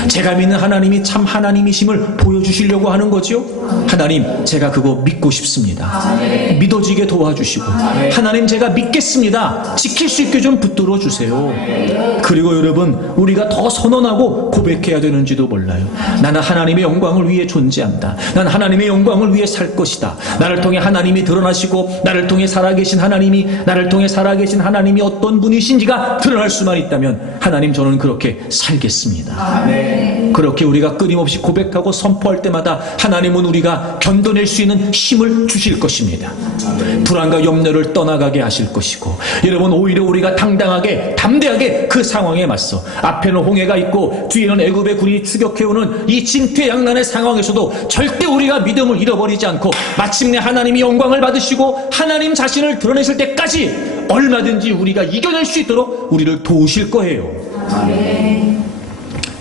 제가 믿는 하나님이 참 하나님이심을 보여주시려고 하는 거지요? 하나님, 제가 그거 믿고 싶습니다. 믿어지게 도와주시고 하나님, 제가 믿겠습니다. 지킬 수 있게 좀 붙들어 주세요. 그리고 여러분, 우리가 더 선언하고 고백해야 되는지도 몰라요. 나는 하나님의 영광을 위해 존재한다. 나는 하나님의 영광을 위해 살 것이다. 나를 통해 하나님이 드러나시고 나를 통해 살아계신 하나님이 어떤 분이신지가 드러날 수만 있다면 하나님, 저는 그렇게 살겠습니다. 아멘. 그렇게 우리가 끊임없이 고백하고 선포할 때마다 하나님은 우리가 견뎌낼 수 있는 힘을 주실 것입니다. 아멘. 불안과 염려를 떠나가게 하실 것이고 여러분, 오히려 우리가 당당하게 담대하게 그 상황에 맞서 앞에는 홍해가 있고 뒤에는 애굽의 군이 추격해오는 이 진퇴양난의 상황에서도 절대 우리가 믿음을 잃어버리지 않고 마침내 하나님이 영광을 받으시고 하나님 자신을 드러내실 때까지 얼마든지 우리가 이겨낼 수 있도록 우리를 도우실 거예요. 아멘.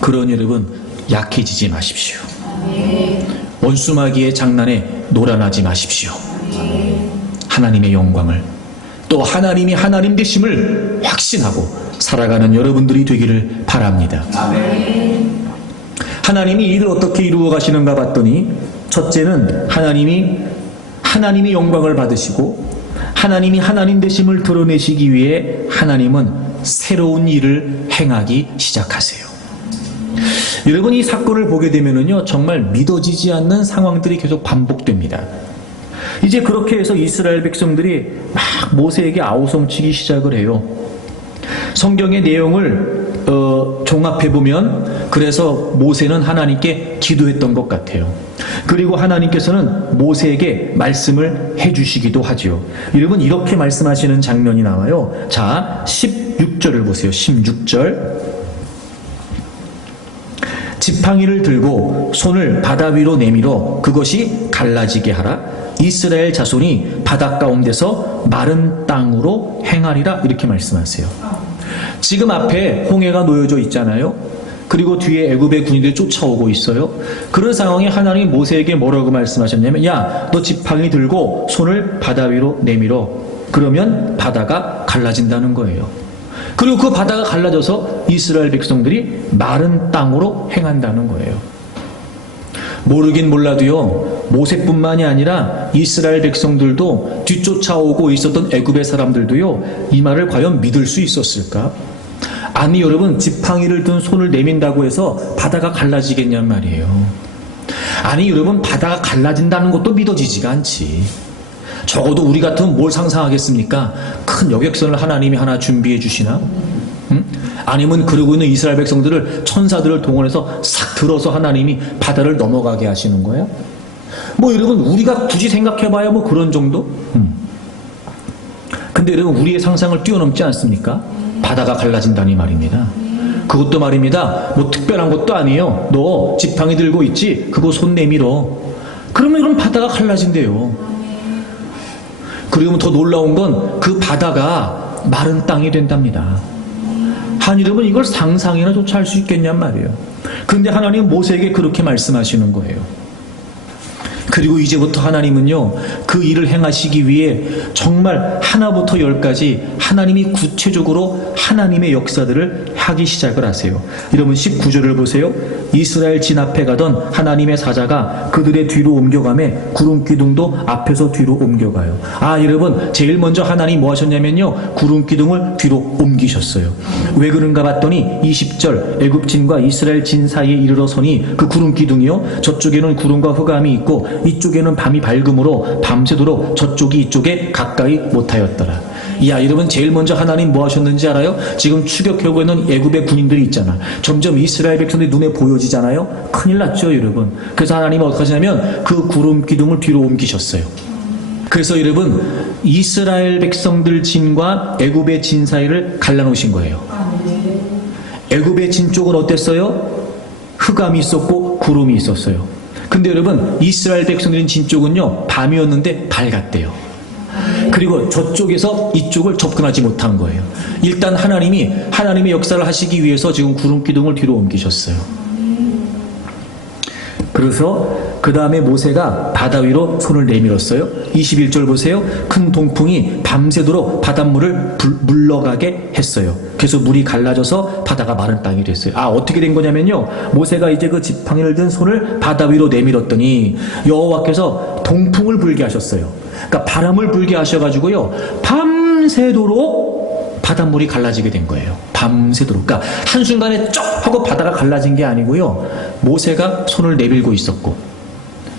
그러니 여러분, 약해지지 마십시오. 아멘. 원수마귀의 장난에 놀아나지 마십시오. 아멘. 하나님의 영광을, 또 하나님이 하나님 되심을 확신하고 살아가는 여러분들이 되기를 바랍니다. 아멘. 하나님이 이를 어떻게 이루어 가시는가 봤더니, 첫째는 하나님이 영광을 받으시고 하나님이 하나님 되심을 드러내시기 위해 하나님은 새로운 일을 행하기 시작하세요. 여러분, 이 사건을 보게 되면은요, 정말 믿어지지 않는 상황들이 계속 반복됩니다. 이제 그렇게 해서 이스라엘 백성들이 막 모세에게 아우성치기 시작을 해요. 성경의 내용을 종합해보면 그래서 모세는 하나님께 기도했던 것 같아요. 그리고 하나님께서는 모세에게 말씀을 해주시기도 하죠. 여러분, 이렇게 말씀하시는 장면이 나와요. 자, 16절을 보세요. 16절. 지팡이를 들고 손을 바다 위로 내밀어 그것이 갈라지게 하라. 이스라엘 자손이 바다 가운데서 마른 땅으로 행하리라. 이렇게 말씀하세요. 지금 앞에 홍해가 놓여져 있잖아요. 그리고 뒤에 애굽의 군인들이 쫓아오고 있어요. 그런 상황에 하나님이 모세에게 뭐라고 말씀하셨냐면, 야, 너 지팡이 들고 손을 바다 위로 내밀어. 그러면 바다가 갈라진다는 거예요. 그리고 그 바다가 갈라져서 이스라엘 백성들이 마른 땅으로 행한다는 거예요. 모르긴 몰라도요, 모세뿐만이 아니라 이스라엘 백성들도 뒤쫓아오고 있었던 애굽의 사람들도요, 이 말을 과연 믿을 수 있었을까? 아니, 여러분, 지팡이를 든 손을 내민다고 해서 바다가 갈라지겠냔 말이에요. 아니, 여러분, 바다가 갈라진다는 것도 믿어지지가 않지. 적어도 우리 같으면 뭘 상상하겠습니까? 큰 여객선을 하나님이 하나 준비해 주시나? 응? 아니면 그러고 있는 이스라엘 백성들을, 천사들을 동원해서 싹 들어서 하나님이 바다를 넘어가게 하시는 거예요? 뭐 여러분, 우리가 굳이 생각해봐야 뭐 그런 정도? 근데 여러분 우리의 상상을 뛰어넘지 않습니까? 바다가 갈라진다니 말입니다. 그것도 말입니다. 뭐 특별한 것도 아니에요. 너 지팡이 들고 있지? 그거 손 내밀어. 그러면 이런 바다가 갈라진대요. 그리고 더 놀라운 건 그 바다가 마른 땅이 된답니다. 하나님은 이걸 상상이나 조차 할 수 있겠냔 말이에요. 그런데 하나님은 모세에게 그렇게 말씀하시는 거예요. 그리고 이제부터 하나님은요, 그 일을 행하시기 위해 정말 하나부터 열까지 하나님이 구체적으로 하나님의 역사들을 하기 시작을 하세요. 여러분 19절을 보세요. 이스라엘 진 앞에 가던 하나님의 사자가 그들의 뒤로 옮겨가매 구름 기둥도 앞에서 뒤로 옮겨가요. 여러분 제일 먼저 하나님 뭐 하셨냐면요, 구름 기둥을 뒤로 옮기셨어요. 왜 그런가 봤더니 20절 애굽진과 이스라엘 진 사이에 이르러 서니 그 구름 기둥이요, 저쪽에는 구름과 흑암이 있고 이쪽에는 밤이 밝음으로 밤새도록 저쪽이 이쪽에 가까이 못하였더라. 여러분 제일 먼저 하나님 뭐 하셨는지 알아요? 지금 추격하고 있는 애굽의 군인들이 있잖아. 점점 이스라엘 백성들이 눈에 보여지잖아요. 큰일 났죠 여러분. 그래서 하나님은 어떻게 하시냐면 그 구름 기둥을 뒤로 옮기셨어요. 그래서 여러분 이스라엘 백성들 진과 애굽의 진 사이를 갈라놓으신 거예요. 애굽의 진 쪽은 어땠어요? 흑암이 있었고 구름이 있었어요. 근데 여러분 이스라엘 백성들인 진 쪽은요, 밤이었는데 밝았대요. 그리고 저쪽에서 이쪽을 접근하지 못한 거예요. 일단 하나님이 하나님의 역사를 하시기 위해서 지금 구름 기둥을 뒤로 옮기셨어요. 그래서 그 다음에 모세가 바다 위로 손을 내밀었어요. 21절 보세요. 큰 동풍이 밤새도록 바닷물을 물러가게 했어요. 그래서 물이 갈라져서 바다가 마른 땅이 됐어요. 어떻게 된 거냐면요, 모세가 이제 그 지팡이를 든 손을 바다 위로 내밀었더니 여호와께서 동풍을 불게 하셨어요. 그러니까 바람을 불게 하셔가지고요, 밤새도록 바닷물이 갈라지게 된 거예요. 밤새도록. 그러니까 한순간에 쩍 하고 바다가 갈라진 게 아니고요, 모세가 손을 내밀고 있었고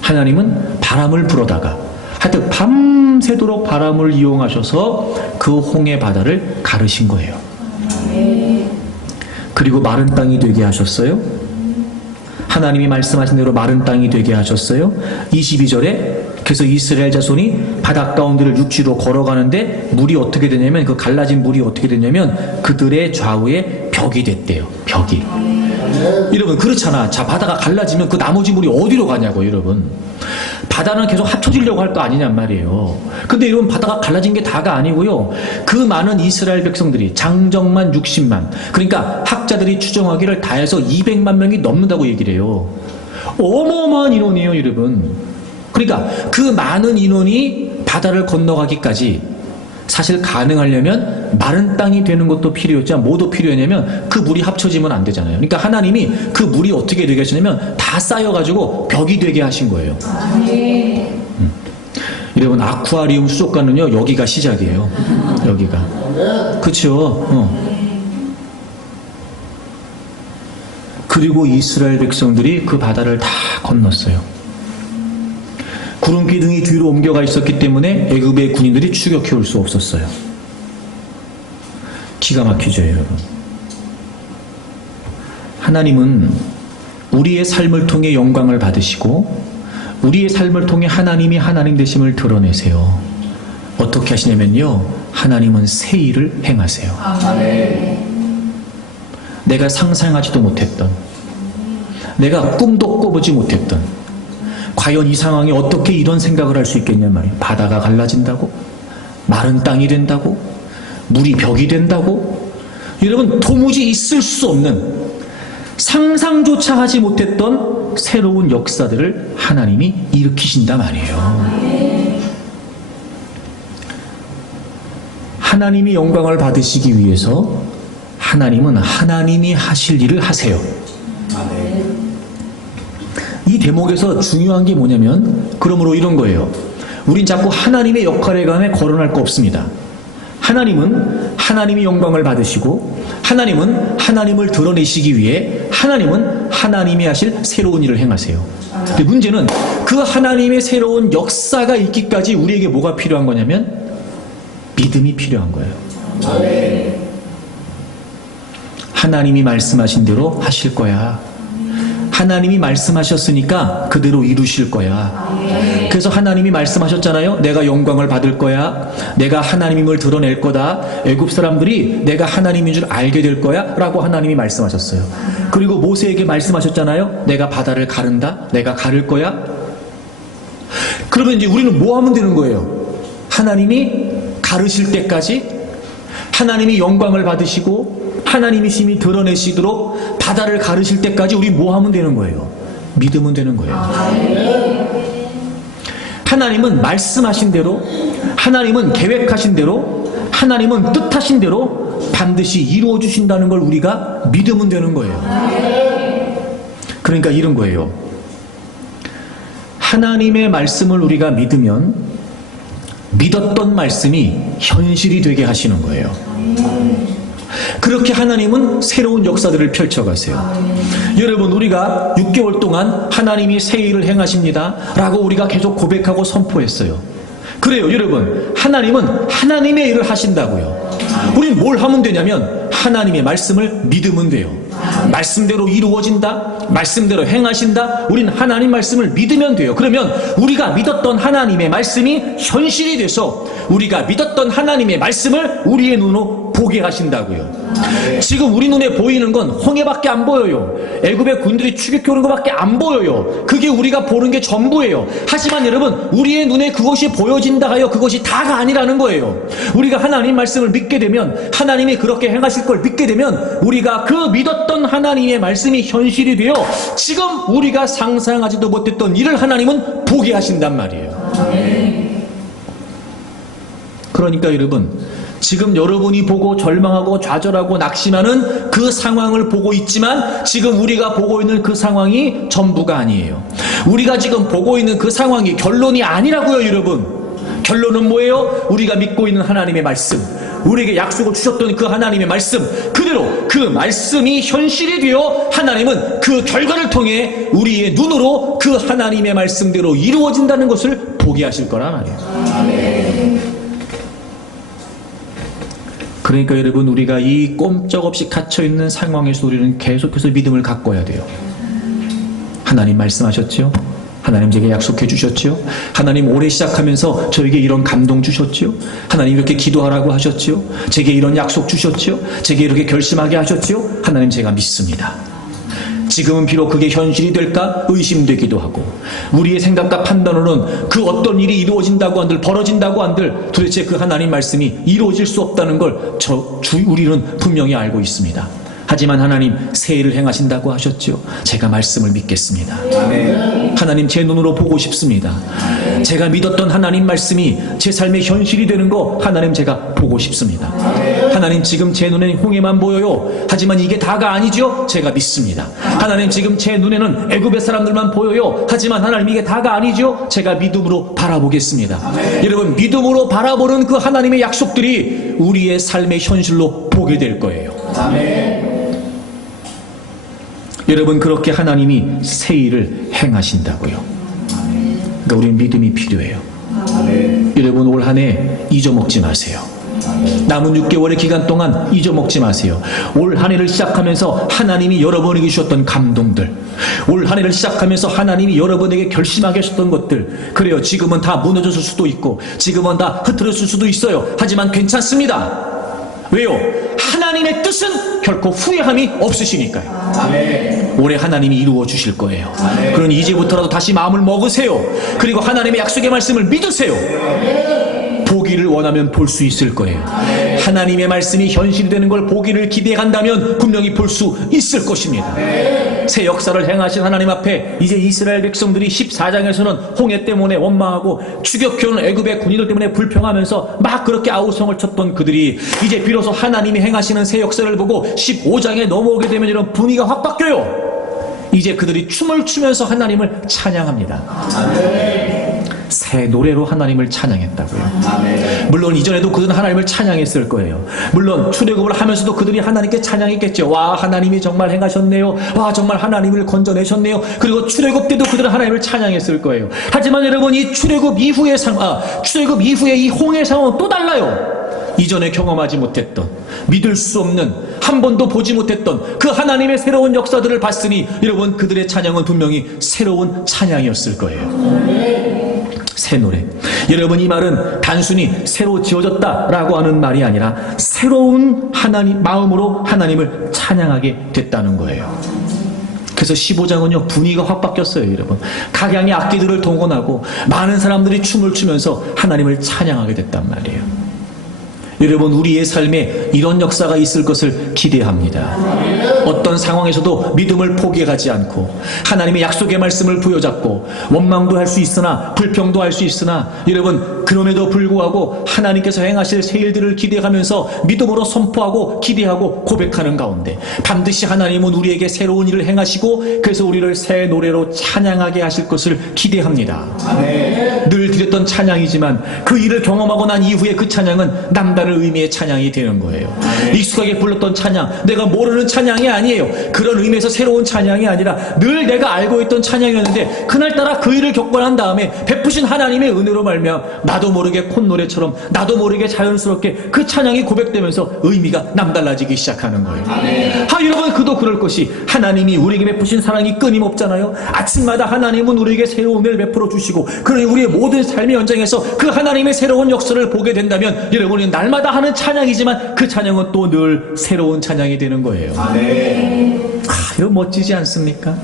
하나님은 바람을 불어다가 하여튼 밤새도록 바람을 이용하셔서 그 홍해 바다를 가르신 거예요. 그리고 마른 땅이 되게 하셨어요. 하나님이 말씀하신 대로 마른 땅이 되게 하셨어요. 22절에 그래서 이스라엘 자손이 바다 가운데를 육지로 걸어가는데 물이 어떻게 되냐면, 그 갈라진 물이 어떻게 되냐면 그들의 좌우에 벽이 됐대요. 벽이. 여러분 그렇잖아. 자, 바다가 갈라지면 그 나머지 물이 어디로 가냐고. 여러분 바다는 계속 합쳐지려고 할 거 아니냔 말이에요. 근데 여러분 바다가 갈라진 게 다가 아니고요, 그 많은 이스라엘 백성들이 장정만 60만, 그러니까 학자들이 추정하기를 다 해서 200만 명이 넘는다고 얘기를 해요. 어마어마한 인원이에요 여러분. 그러니까 그 많은 인원이 바다를 건너가기까지 사실 가능하려면 마른 땅이 되는 것도 필요했지만 뭐도 필요했냐면 그 물이 합쳐지면 안 되잖아요. 그러니까 하나님이 그 물이 어떻게 되게 하시냐면 다 쌓여가지고 벽이 되게 하신 거예요. 여러분 아쿠아리움 수족관은요, 여기가 시작이에요. 여기가. 그쵸? 그리고 이스라엘 백성들이 그 바다를 다 건넜어요. 구름 기둥이 뒤로 옮겨가 있었기 때문에 애굽의 군인들이 추격해 올 수 없었어요. 기가 막히죠 여러분. 하나님은 우리의 삶을 통해 영광을 받으시고 우리의 삶을 통해 하나님이 하나님 되심을 드러내세요. 어떻게 하시냐면요, 하나님은 새 일을 행하세요. 내가 상상하지도 못했던, 내가 꿈도 꿔보지 못했던, 과연 이 상황에 어떻게 이런 생각을 할 수 있겠냐 말이에요. 바다가 갈라진다고? 마른 땅이 된다고? 물이 벽이 된다고? 여러분 도무지 있을 수 없는, 상상조차 하지 못했던 새로운 역사들을 하나님이 일으키신단 말이에요. 하나님이 영광을 받으시기 위해서 하나님은 하나님이 하실 일을 하세요. 이 대목에서 중요한 게 뭐냐면, 그러므로 이런 거예요. 우린 자꾸 하나님의 역할에 관해 거론할 거 없습니다. 하나님은 하나님이 영광을 받으시고 하나님은 하나님을 드러내시기 위해 하나님은 하나님이 하실 새로운 일을 행하세요. 근데 문제는 그 하나님의 새로운 역사가 있기까지 우리에게 뭐가 필요한 거냐면 믿음이 필요한 거예요. 하나님이 말씀하신 대로 하실 거야. 하나님이 말씀하셨으니까 그대로 이루실 거야. 그래서 하나님이 말씀하셨잖아요. 내가 영광을 받을 거야. 내가 하나님임을 드러낼 거다. 애굽 사람들이 내가 하나님인 줄 알게 될 거야 라고 하나님이 말씀하셨어요. 그리고 모세에게 말씀하셨잖아요. 내가 바다를 가른다. 내가 가를 거야. 그러면 이제 우리는 뭐 하면 되는 거예요? 하나님이 가르실 때까지, 하나님이 영광을 받으시고 하나님이 심히 드러내시도록 바다를 가르실 때까지 우리 뭐 하면 되는 거예요? 믿으면 되는 거예요. 하나님은 말씀하신 대로, 하나님은 계획하신 대로, 하나님은 뜻하신 대로 반드시 이루어 주신다는 걸 우리가 믿으면 되는 거예요. 그러니까 이런 거예요. 하나님의 말씀을 우리가 믿으면 믿었던 말씀이 현실이 되게 하시는 거예요. 그렇게 하나님은 새로운 역사들을 펼쳐가세요. 여러분, 우리가 6개월 동안 하나님이 새 일을 행하십니다 라고 우리가 계속 고백하고 선포했어요. 그래요, 여러분. 하나님은 하나님의 일을 하신다고요. 우린 뭘 하면 되냐면 하나님의 말씀을 믿으면 돼요. 말씀대로 이루어진다, 말씀대로 행하신다. 우린 하나님 말씀을 믿으면 돼요. 그러면 우리가 믿었던 하나님의 말씀이 현실이 돼서 우리가 믿었던 하나님의 말씀을 우리의 눈으로 보게 하신다고요. 지금 우리 눈에 보이는 건 홍해밖에 안 보여요. 애굽의 군들이 추격해 오는 것밖에 안 보여요. 그게 우리가 보는 게 전부예요. 하지만 여러분, 우리의 눈에 그것이 보여진다 하여 그것이 다가 아니라는 거예요. 우리가 하나님 말씀을 믿게 되면, 하나님이 그렇게 행하실 걸 믿게 되면 우리가 그 믿었던 하나님의 말씀이 현실이 되어 지금 우리가 상상하지도 못했던 일을 하나님은 보게 하신단 말이에요. 그러니까 여러분, 지금 여러분이 보고 절망하고 좌절하고 낙심하는 그 상황을 보고 있지만 지금 우리가 보고 있는 그 상황이 전부가 아니에요. 우리가 지금 보고 있는 그 상황이 결론이 아니라고요, 여러분. 결론은 뭐예요? 우리가 믿고 있는 하나님의 말씀, 우리에게 약속을 주셨던 그 하나님의 말씀 그대로 그 말씀이 현실이 되어 하나님은 그 결과를 통해 우리의 눈으로 그 하나님의 말씀대로 이루어진다는 것을 보게 하실 거란 말이에요. 그러니까 여러분, 우리가 이 꼼짝없이 갇혀있는 상황에서 우리는 계속해서 믿음을 가꿔야 돼요. 하나님 말씀하셨죠? 하나님 제게 약속해 주셨죠? 하나님 올해 시작하면서 저에게 이런 감동 주셨죠? 하나님 이렇게 기도하라고 하셨죠? 제게 이런 약속 주셨죠? 제게 이렇게 결심하게 하셨죠? 하나님 제가 믿습니다. 지금은 비록 그게 현실이 될까 의심되기도 하고, 우리의 생각과 판단으로는 그 어떤 일이 이루어진다고 한들, 벌어진다고 한들 도대체 그 하나님 말씀이 이루어질 수 없다는 걸 우리는 분명히 알고 있습니다. 하지만 하나님 새 일을 행하신다고 하셨죠. 제가 말씀을 믿겠습니다. 아멘. 하나님 제 눈으로 보고 싶습니다. 제가 믿었던 하나님 말씀이 제 삶의 현실이 되는 거 하나님 제가 보고 싶습니다. 하나님 지금 제 눈에는 홍해만 보여요. 하지만 이게 다가 아니죠. 제가 믿습니다. 하나님 지금 제 눈에는 애굽의 사람들만 보여요. 하지만 하나님 이게 다가 아니죠. 제가 믿음으로 바라보겠습니다. 여러분, 믿음으로 바라보는 그 하나님의 약속들이 우리의 삶의 현실로 보게 될 거예요. 아멘. 여러분, 그렇게 하나님이 새 일을 행하신다고요. 그러니까 우리는 믿음이 필요해요. 여러분, 올 한 해 잊어먹지 마세요. 남은 6개월의 기간 동안 잊어먹지 마세요. 올 한 해를 시작하면서 하나님이 여러분에게 주셨던 감동들, 올 한 해를 시작하면서 하나님이 여러분에게 결심하게 하셨던 것들, 그래요, 지금은 다 무너졌을 수도 있고 지금은 다 흐트러졌을 수도 있어요. 하지만 괜찮습니다. 왜요? 하나님의 뜻은 결코 후회함이 없으시니까요. 아멘. 올해 하나님이 이루어 주실 거예요. 아멘. 그러니 이제부터라도 다시 마음을 먹으세요. 그리고 하나님의 약속의 말씀을 믿으세요. 아멘. 보기를 원하면 볼 수 있을 거예요. 아멘. 하나님의 말씀이 현실이 되는 걸 보기를 기대한다면 분명히 볼 수 있을 것입니다. 아멘. 새 역사를 행하신 하나님 앞에 이제 이스라엘 백성들이 14장에서는 홍해 때문에 원망하고 추격해오는 애굽의 군인들 때문에 불평하면서 막 그렇게 아우성을 쳤던 그들이 이제 비로소 하나님이 행하시는 새 역사를 보고 15장에 넘어오게 되면 이런 분위기가 확 바뀌어요. 이제 그들이 춤을 추면서 하나님을 찬양합니다. 아멘. 새 노래로 하나님을 찬양했다고요. 아멘. 물론 이전에도 그들은 하나님을 찬양했을 거예요. 물론 출애굽을 하면서도 그들이 하나님께 찬양했겠죠. 와, 하나님이 정말 행하셨네요. 와, 정말 하나님을 건져내셨네요. 그리고 출애굽 때도 그들은 하나님을 찬양했을 거예요. 하지만 여러분, 이 출애굽 이후의 이 홍해 상황은 또 달라요. 이전에 경험하지 못했던, 믿을 수 없는, 한 번도 보지 못했던 그 하나님의 새로운 역사들을 봤으니 여러분, 그들의 찬양은 분명히 새로운 찬양이었을 거예요. 새 노래. 여러분, 이 말은 단순히 새로 지어졌다라고 하는 말이 아니라 새로운 하나님 마음으로 하나님을 찬양하게 됐다는 거예요. 그래서 15장은요, 분위기가 확 바뀌었어요, 여러분. 각양의 악기들을 동원하고 많은 사람들이 춤을 추면서 하나님을 찬양하게 됐단 말이에요. 여러분, 우리의 삶에 이런 역사가 있을 것을 기대합니다. 어떤 상황에서도 믿음을 포기하지 않고 하나님의 약속의 말씀을 부여잡고 원망도 할 수 있으나 불평도 할 수 있으나 여러분, 그럼에도 불구하고 하나님께서 행하실 새 일들을 기대하면서 믿음으로 선포하고 기대하고 고백하는 가운데 반드시 하나님은 우리에게 새로운 일을 행하시고 그래서 우리를 새 노래로 찬양하게 하실 것을 기대합니다. 늘 드렸던 찬양이지만 그 일을 경험하고 난 이후에 그 찬양은 남다른 의미의 찬양이 되는 거예요. 익숙하게 불렀던 찬양, 내가 모르는 찬양이 아니에요. 그런 의미에서 새로운 찬양이 아니라 늘 내가 알고 있던 찬양이었는데 그날따라 그 일을 겪고 난 다음에 베푸신 하나님의 은혜로 말미암아 나도 모르게 콧노래처럼 나도 모르게 자연스럽게 그 찬양이 고백되면서 의미가 남달라지기 시작하는 거예요. 여러분, 그도 그럴 것이 하나님이 우리에게 베푸신 사랑이 끊임없잖아요. 아침마다 하나님은 우리에게 새로운 은혜를 베풀어 주시고 그러니 우리의 모든 삶의 연장에서 그 하나님의 새로운 역사를 보게 된다면 여러분은 날마다 하는 찬양이지만 그 찬양은 또 늘 새로운 찬양이 되는 거예요. 이거 멋지지 않습니까?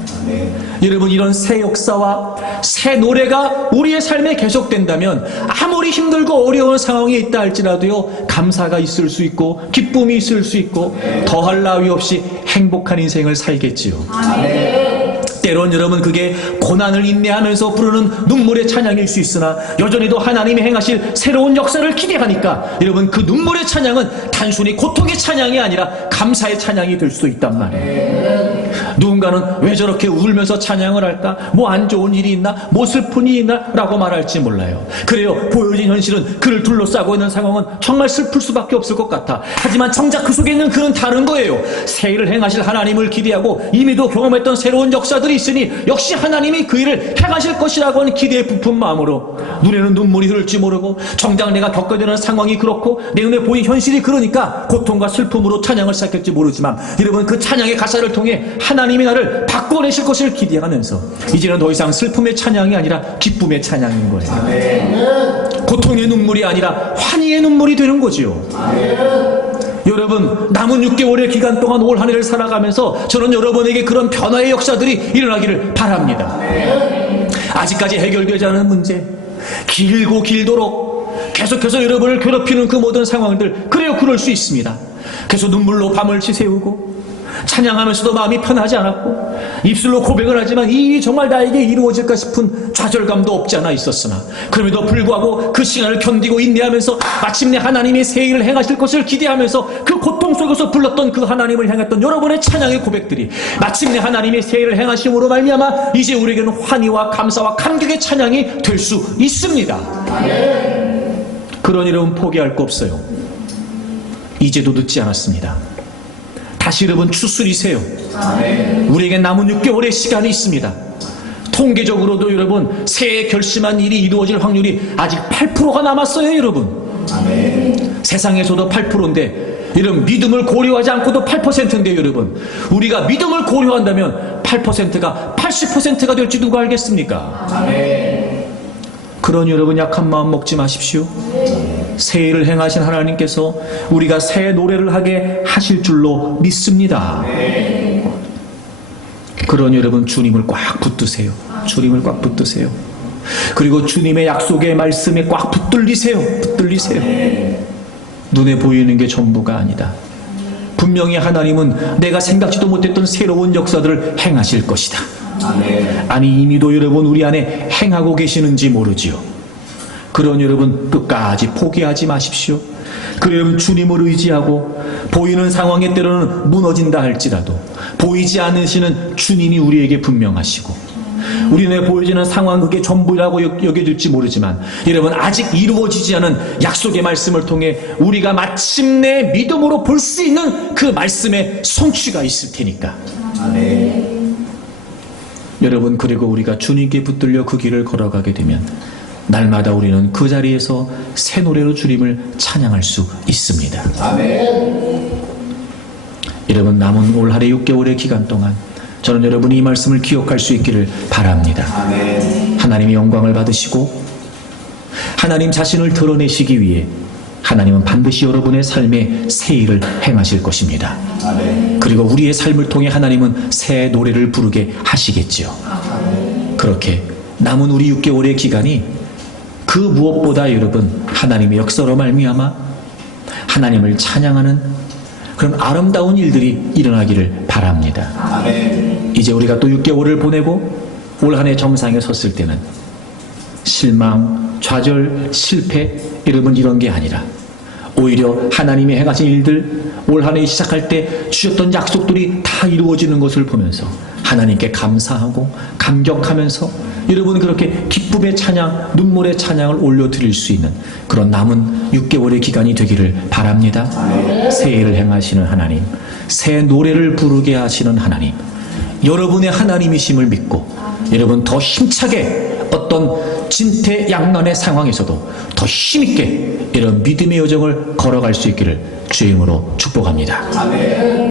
여러분, 이런 새 역사와 새 노래가 우리의 삶에 계속된다면 아무리 힘들고 어려운 상황이 있다 할지라도요, 감사가 있을 수 있고 기쁨이 있을 수 있고 더할 나위 없이 행복한 인생을 살겠지요. 때론 여러분, 그게 고난을 인내하면서 부르는 눈물의 찬양일 수 있으나 여전히도 하나님이 행하실 새로운 역사를 기대하니까 여러분, 그 눈물의 찬양은 단순히 고통의 찬양이 아니라 감사의 찬양이 될 수 있단 말이에요. 누군가는 왜 저렇게 울면서 찬양을 할까? 뭐 안 좋은 일이 있나? 뭐 슬픈 일이 있나? 라고 말할지 몰라요. 그래요, 보여진 현실은 그를 둘러싸고 있는 상황은 정말 슬플 수밖에 없을 것 같아. 하지만 정작 그 속에 있는 그는 다른 거예요. 새 일을 행하실 하나님을 기대하고 이미도 경험했던 새로운 역사들이 있으니 역시 하나님이 그 일을 행하실 것이라고 하는 기대에 부푼 마음으로 눈에는 눈물이 흐를지 모르고 정작 내가 겪어야 되는 상황이 그렇고 내 눈에 보인 현실이 그러니까 고통과 슬픔으로 찬양을 시작할지 모르지만 여러분, 그 찬양의 가사를 통해 하나님이 나를 바꿔내실 것을 기대하면서 이제는 더 이상 슬픔의 찬양이 아니라 기쁨의 찬양인 거예요. 고통의 눈물이 아니라 환희의 눈물이 되는 거지요. 여러분, 남은 6개월의 기간 동안 올 한 해를 살아가면서 저는 여러분에게 그런 변화의 역사들이 일어나기를 바랍니다. 아직까지 해결되지 않은 문제, 길고 길도록 계속해서 여러분을 괴롭히는 그 모든 상황들, 그래요, 그럴 수 있습니다. 계속 눈물로 밤을 지새우고 찬양하면서도 마음이 편하지 않았고 입술로 고백을 하지만 이 일이 정말 나에게 이루어질까 싶은 좌절감도 없지 않아 있었으나 그럼에도 불구하고 그 시간을 견디고 인내하면서 마침내 하나님이 새 일을 행하실 것을 기대하면서 그 고통 속에서 불렀던 그 하나님을 향했던 여러분의 찬양의 고백들이 마침내 하나님이 새 일을 행하심으로 말미암아 이제 우리에게는 환희와 감사와 감격의 찬양이 될 수 있습니다. 그런 여러분, 포기할 거 없어요. 이제도 늦지 않았습니다. 다시 여러분 추스리세요. 우리에게 남은 6개월의 시간이 있습니다. 통계적으로도 여러분, 새해 결심한 일이 이루어질 확률이 아직 8%가 남았어요, 여러분. 세상에서도 8%인데 여러분, 믿음을 고려하지 않고도 8%인데요, 여러분. 우리가 믿음을 고려한다면 8%가 80%가 될지 누가 알겠습니까? 그러니 여러분, 약한 마음 먹지 마십시오. 새 일을 행하신 하나님께서 우리가 새 노래를 하게 하실 줄로 믿습니다. 그러니 여러분, 주님을 꽉 붙드세요. 주님을 꽉 붙드세요. 그리고 주님의 약속의 말씀에 꽉 붙들리세요. 붙들리세요. 눈에 보이는 게 전부가 아니다. 분명히 하나님은 내가 생각지도 못했던 새로운 역사들을 행하실 것이다. 아니, 이미도 여러분 우리 안에 행하고 계시는지 모르지요. 그런 여러분, 끝까지 포기하지 마십시오. 그럼 주님을 의지하고 보이는 상황에 때로는 무너진다 할지라도 보이지 않으시는 주님이 우리에게 분명하시고 우리 눈에 보여지는 상황, 그게 전부라고 여겨질지 모르지만 여러분, 아직 이루어지지 않은 약속의 말씀을 통해 우리가 마침내 믿음으로 볼 수 있는 그 말씀의 성취가 있을 테니까. 여러분, 그리고 우리가 주님께 붙들려 그 길을 걸어가게 되면 날마다 우리는 그 자리에서 새 노래로 주님을 찬양할 수 있습니다. 아멘. 여러분, 남은 올 한해 6개월의 기간 동안 저는 여러분이 이 말씀을 기억할 수 있기를 바랍니다. 아멘. 하나님의 영광을 받으시고 하나님 자신을 드러내시기 위해 하나님은 반드시 여러분의 삶에 새 일을 행하실 것입니다. 아멘. 그리고 우리의 삶을 통해 하나님은 새 노래를 부르게 하시겠지요. 그렇게 남은 우리 6개월의 기간이 그 무엇보다 여러분 하나님의 역사로 말미암아 하나님을 찬양하는 그런 아름다운 일들이 일어나기를 바랍니다. 아멘. 이제 우리가 또 6개월을 보내고 올 한 해 정상에 섰을 때는 실망, 좌절, 실패 이런 게 아니라 오히려 하나님이 행하신 일들 올 한 해 시작할 때 주셨던 약속들이 다 이루어지는 것을 보면서 하나님께 감사하고 감격하면서 여러분 그렇게 기쁨의 찬양, 눈물의 찬양을 올려드릴 수 있는 그런 남은 6개월의 기간이 되기를 바랍니다. 새 일을 행하시는 하나님, 새 노래를 부르게 하시는 하나님, 여러분의 하나님이심을 믿고 여러분 더 힘차게 어떤 진퇴양난의 상황에서도 더 힘있게 이런 믿음의 여정을 걸어갈 수 있기를 주의 이름으로 축복합니다. 아멘.